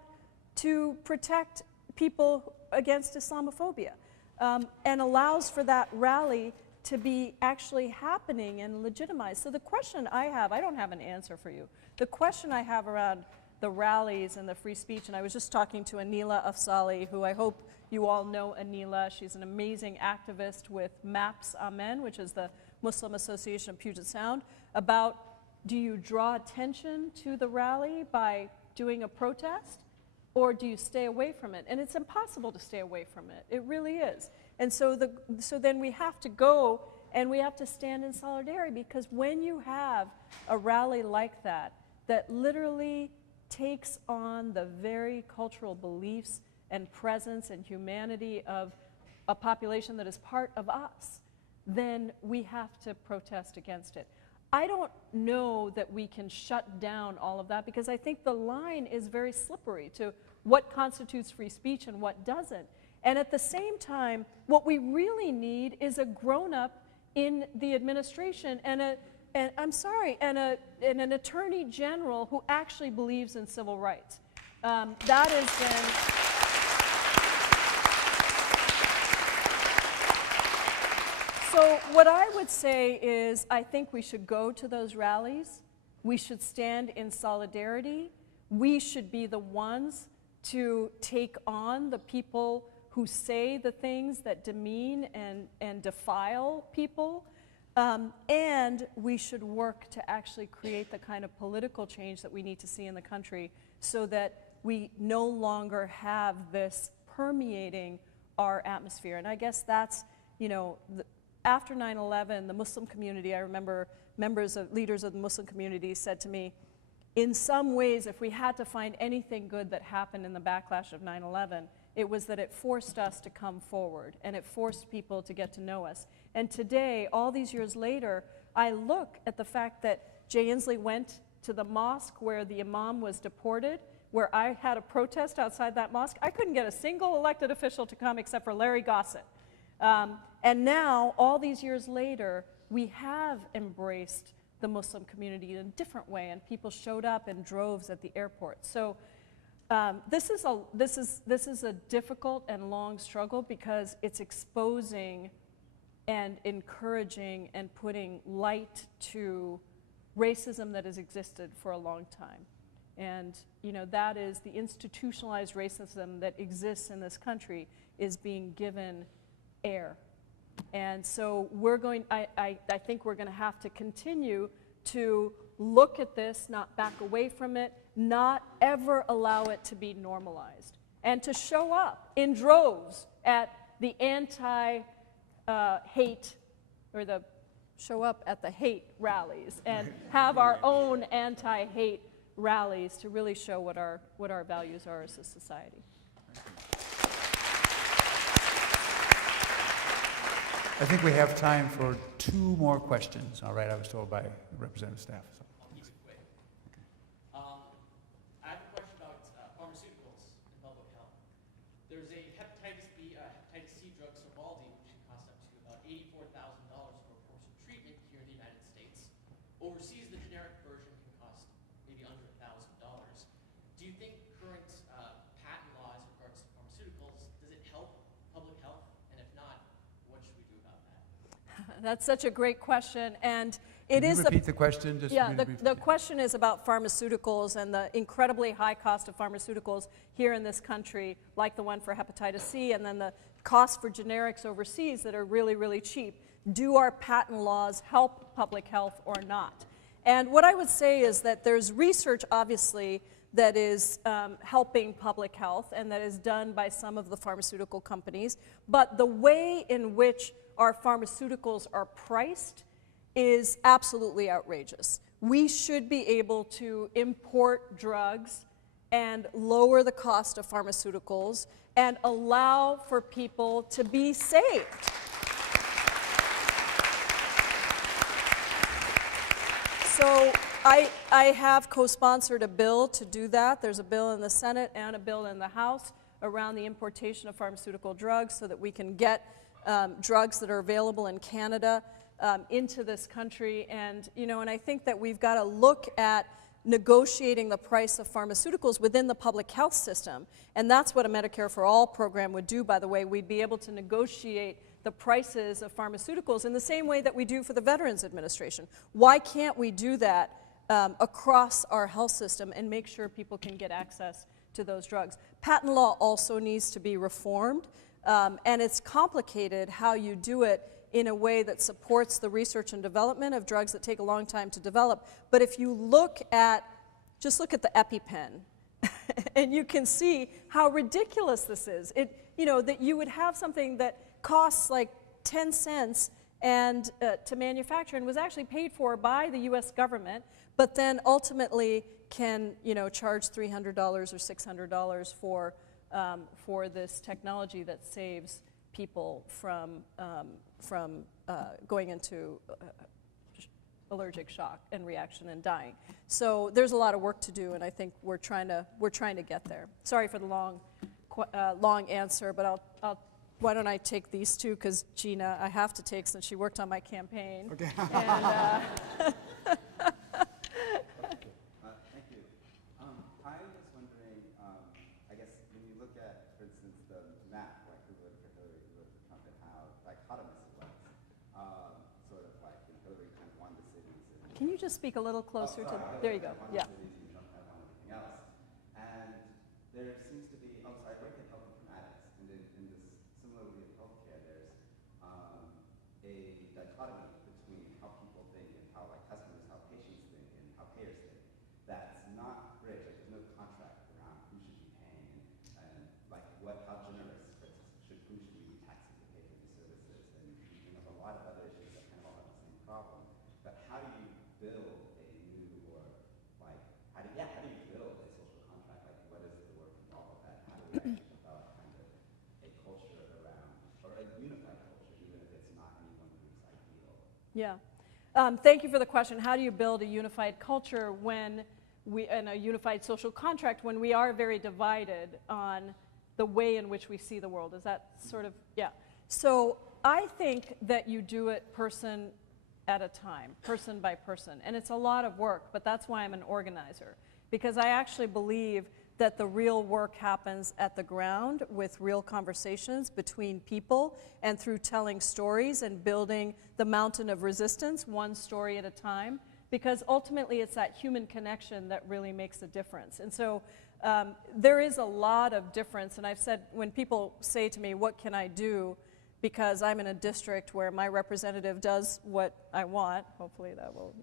to protect people against Islamophobia, and allows for that rally to be actually happening and legitimized. So the question I have, I don't have an answer for you. The question I have around the rallies and the free speech, and I was just talking to Anila Afzali, who I hope you all know Anila. She's an amazing activist with MAPS Amen, which is the Muslim Association of Puget Sound, about do you draw attention to the rally by doing a protest, or do you stay away from it? And it's impossible to stay away from it. It really is. And so then we have to go and we have to stand in solidarity, because when you have a rally like that, that literally takes on the very cultural beliefs and presence and humanity of a population that is part of us, then we have to protest against it. I don't know that we can shut down all of that, because I think the line is very slippery to what constitutes free speech and what doesn't. And at the same time, what we really need is a grown-up in the administration and an attorney general who actually believes in civil rights. That has been. So what I would say is, I think we should go to those rallies. We should stand in solidarity. We should be the ones to take on the people who say the things that demean and defile people. And we should work to actually create the kind of political change that we need to see in the country, so that we no longer have this permeating our atmosphere. And I guess that's, after 9/11, the Muslim community, I remember leaders of the Muslim community said to me, in some ways, if we had to find anything good that happened in the backlash of 9/11, it was that it forced us to come forward, and it forced people to get to know us. And today, all these years later, I look at the fact that Jay Inslee went to the mosque where the imam was deported, where I had a protest outside that mosque. I couldn't get a single elected official to come except for Larry Gossett. And now, all these years later, we have embraced the Muslim community in a different way, and people showed up in droves at the airport. So this is a difficult and long struggle, because it's exposing and encouraging and putting light to racism that has existed for a long time. And that is the institutionalized racism that exists in this country is being given air. And so I think we're going to have to continue to look at this, not back away from it, not ever allow it to be normalized, and to show up in droves at the anti-hate, or show up at the hate rallies, and have our own anti-hate rallies to really show what our values are as a society. I think we have time for 2 more questions. All right, I was told by representative staff. So. I'll keep it quick. Okay. I have a question about pharmaceuticals in public health. There's a hepatitis C drug, Sovaldi, which can cost up to about $84,000 for a course of treatment here in the United States. Overseas, the generic version can cost maybe under $1,000. Do you think current patent law as regards to pharmaceuticals, does it help public health? And if not, what should we do about that? That's such a great question, and Can you repeat the question? The question is about pharmaceuticals and the incredibly high cost of pharmaceuticals here in this country, like the one for hepatitis C, and then the cost for generics overseas that are really, really cheap. Do our patent laws help public health or not? And what I would say is that there's research, obviously, that is helping public health and that is done by some of the pharmaceutical companies, but the way in which our pharmaceuticals are priced is absolutely outrageous. We should be able to import drugs and lower the cost of pharmaceuticals and allow for people to be saved. So I have co-sponsored a bill to do that. There's a bill in the Senate and a bill in the House around the importation of pharmaceutical drugs so that we can get drugs that are available in Canada into this country. And, and I think that we've got to look at negotiating the price of pharmaceuticals within the public health system. And that's what a Medicare for All program would do, by the way. We'd be able to negotiate the prices of pharmaceuticals in the same way that we do for the Veterans Administration. Why can't we do that across our health system and make sure people can get access to those drugs? Patent law also needs to be reformed, and it's complicated how you do it in a way that supports the research and development of drugs that take a long time to develop. But if you just look at the EpiPen, and you can see how ridiculous this is. That you would have something that costs like 10 cents and to manufacture and was actually paid for by the US government, but then ultimately can charge $300 or $600 for this technology that saves people from going into allergic shock and reaction and dying. So there's a lot of work to do, and I think we're trying to get there. Sorry for the long answer, but why don't I take these two, because Gina, I have to take since she worked on my campaign. Okay. And, Thank you. I was wondering, I guess when you look at, for instance, the map, like who voted for Hillary, who voted for Trump, and how dichotomous it was, sort of like when Hillary kind of won the cities. can you just speak a little closer to? There you go. Yeah. Trump had won everything else. And there seems to be, I work in health informatics, and in this, similarly in healthcare, there's a dichotomy between how people think and how customers, how patients think, and how payers think. That's not great. Like there's no contract around who should be paying and how generous, for instance, who should we be taxing to pay for these services, and a lot of other issues that kind of all have the same problem. But how do you build a new or how do you build a social contract? Like what is the work involved with that? How do we actually develop kind of a culture around, or a unified culture, even if it's not any one group's ideal? Yeah. Thank you for the question. How do you build a unified culture and a unified social contract when we are very divided on the way in which we see the world? Is that sort of, yeah. So I think that you do it person at a time, person by person. And it's a lot of work, but that's why I'm an organizer. Because I actually believe that the real work happens at the ground with real conversations between people and through telling stories and building the mountain of resistance, one story at a time. Because ultimately it's that human connection that really makes a difference. And so there is a lot of difference. And I've said, when people say to me, what can I do? Because I'm in a district where my representative does what I want, hopefully that will,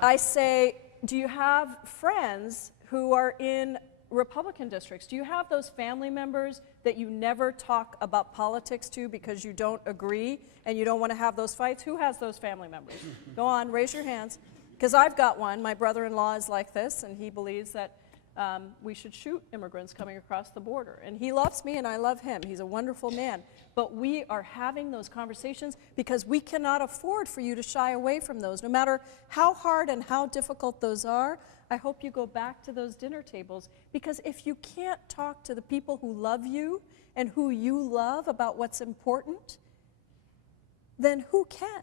I say, do you have friends who are in Republican districts? Do you have those family members that you never talk about politics to because you don't agree and you don't want to have those fights? Who has those family members? Go on, raise your hands. Because I've got one. My brother-in-law is like this, and he believes that we should shoot immigrants coming across the border. And he loves me and I love him. He's a wonderful man. But we are having those conversations because we cannot afford for you to shy away from those. No matter how hard and how difficult those are, I hope you go back to those dinner tables, because if you can't talk to the people who love you and who you love about what's important, then who can?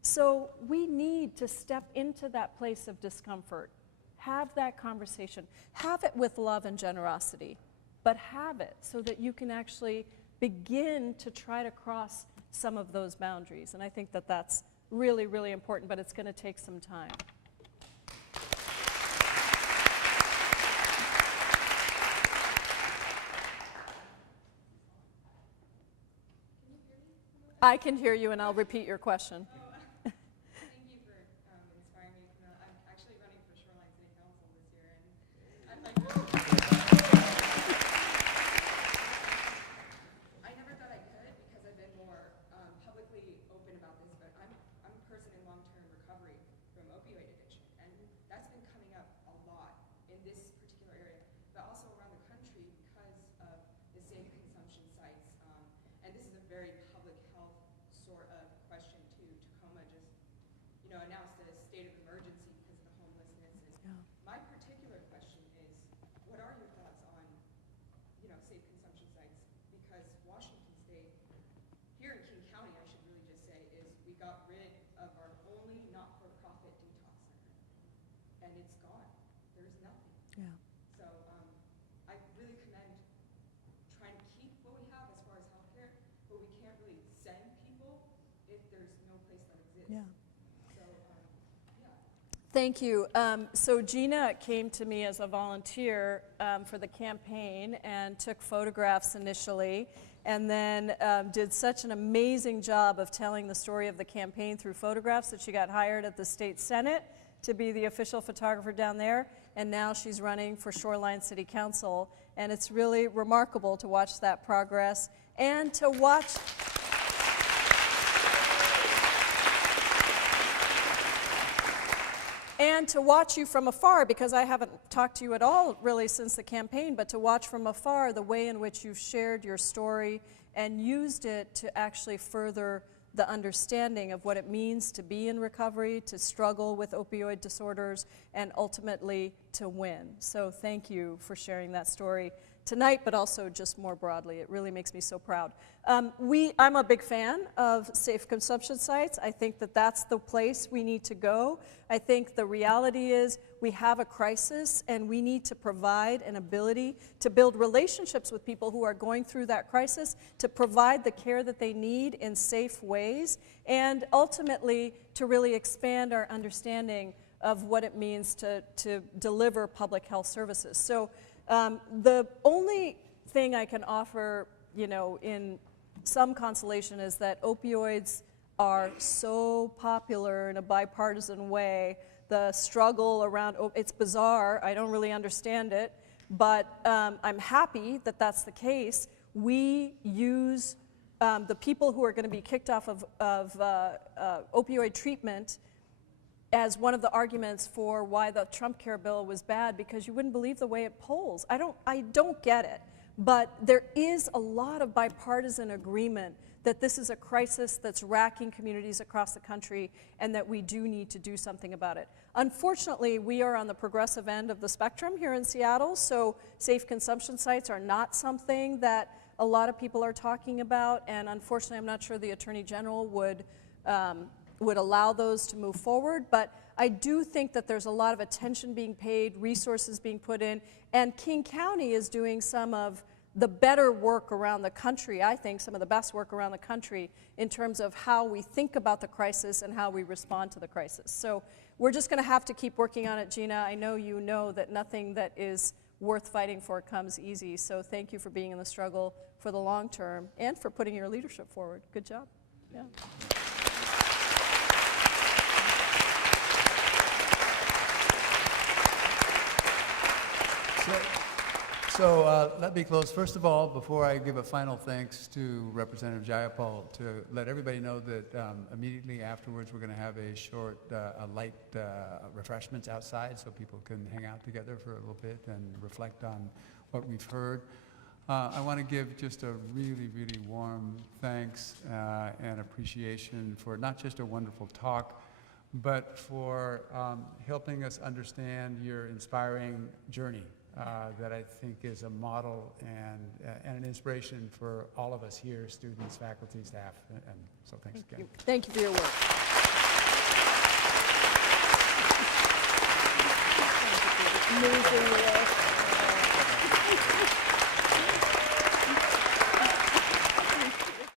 So we need to step into that place of discomfort. Have that conversation. Have it with love and generosity, but have it so that you can actually begin to try to cross some of those boundaries. And I think that that's really, really important, but it's going to take some time. I can hear you, and I'll repeat your question. Thank you for inspiring me. I'm actually running for Shoreline City Council this year, and I'm like, I never thought I'd announced a state of emergency because of the homelessness. And my particular question is, what are your thoughts on, safe consumption sites? Because Washington State, here in King County, I should really just say, is we got rid of our only not-for-profit detox center, and it's gone. There's nothing. Yeah. So I really commend trying to keep what we have as far as healthcare, but we can't really send people if there's no place that exists. Yeah. So, yeah. Thank you. So Gina came to me as a volunteer for the campaign and took photographs initially, and then did such an amazing job of telling the story of the campaign through photographs that she got hired at the state senate to be the official photographer down there, and now she's running for Shoreline City Council, and it's really remarkable to watch that progress and to watch you from afar, because I haven't talked to you at all really since the campaign, but to watch from afar the way in which you've shared your story and used it to actually further the understanding of what it means to be in recovery, to struggle with opioid disorders, and ultimately to win. So thank you for sharing that story tonight, but also just more broadly. It really makes me so proud. I'm a big fan of safe consumption sites. I think that that's the place we need to go. I think the reality is we have a crisis, and we need to provide an ability to build relationships with people who are going through that crisis, to provide the care that they need in safe ways, and ultimately to really expand our understanding of what it means to deliver public health services. So the only thing I can offer, in some consolation is that opioids are so popular in a bipartisan way. The struggle around, it's bizarre, I don't really understand it, but I'm happy that that's the case. We use the people who are going to be kicked off of opioid treatment as one of the arguments for why the Trump care bill was bad, because you wouldn't believe the way it polls. I don't get it, but there is a lot of bipartisan agreement that this is a crisis that's racking communities across the country and that we do need to do something about it. Unfortunately, we are on the progressive end of the spectrum here in Seattle, so safe consumption sites are not something that a lot of people are talking about, and unfortunately I'm not sure the Attorney General would allow those to move forward, but I do think that there's a lot of attention being paid, resources being put in, and King County is doing some of the better work around the country, I think, some of the best work around the country in terms of how we think about the crisis and how we respond to the crisis. So we're just going to have to keep working on it, Gina. I know you know that nothing that is worth fighting for comes easy, so thank you for being in the struggle for the long term and for putting your leadership forward. Good job. Yeah. So let me close. First of all, before I give a final thanks to Representative Jayapal, to let everybody know that immediately afterwards we're going to have a short, light refreshments outside so people can hang out together for a little bit and reflect on what we've heard. I want to give just a really, really warm thanks and appreciation for not just a wonderful talk, but for helping us understand your inspiring journey. That I think is a model and an inspiration for all of us here, students, faculty, staff, and so thanks again. Thank you for your work. Amazing.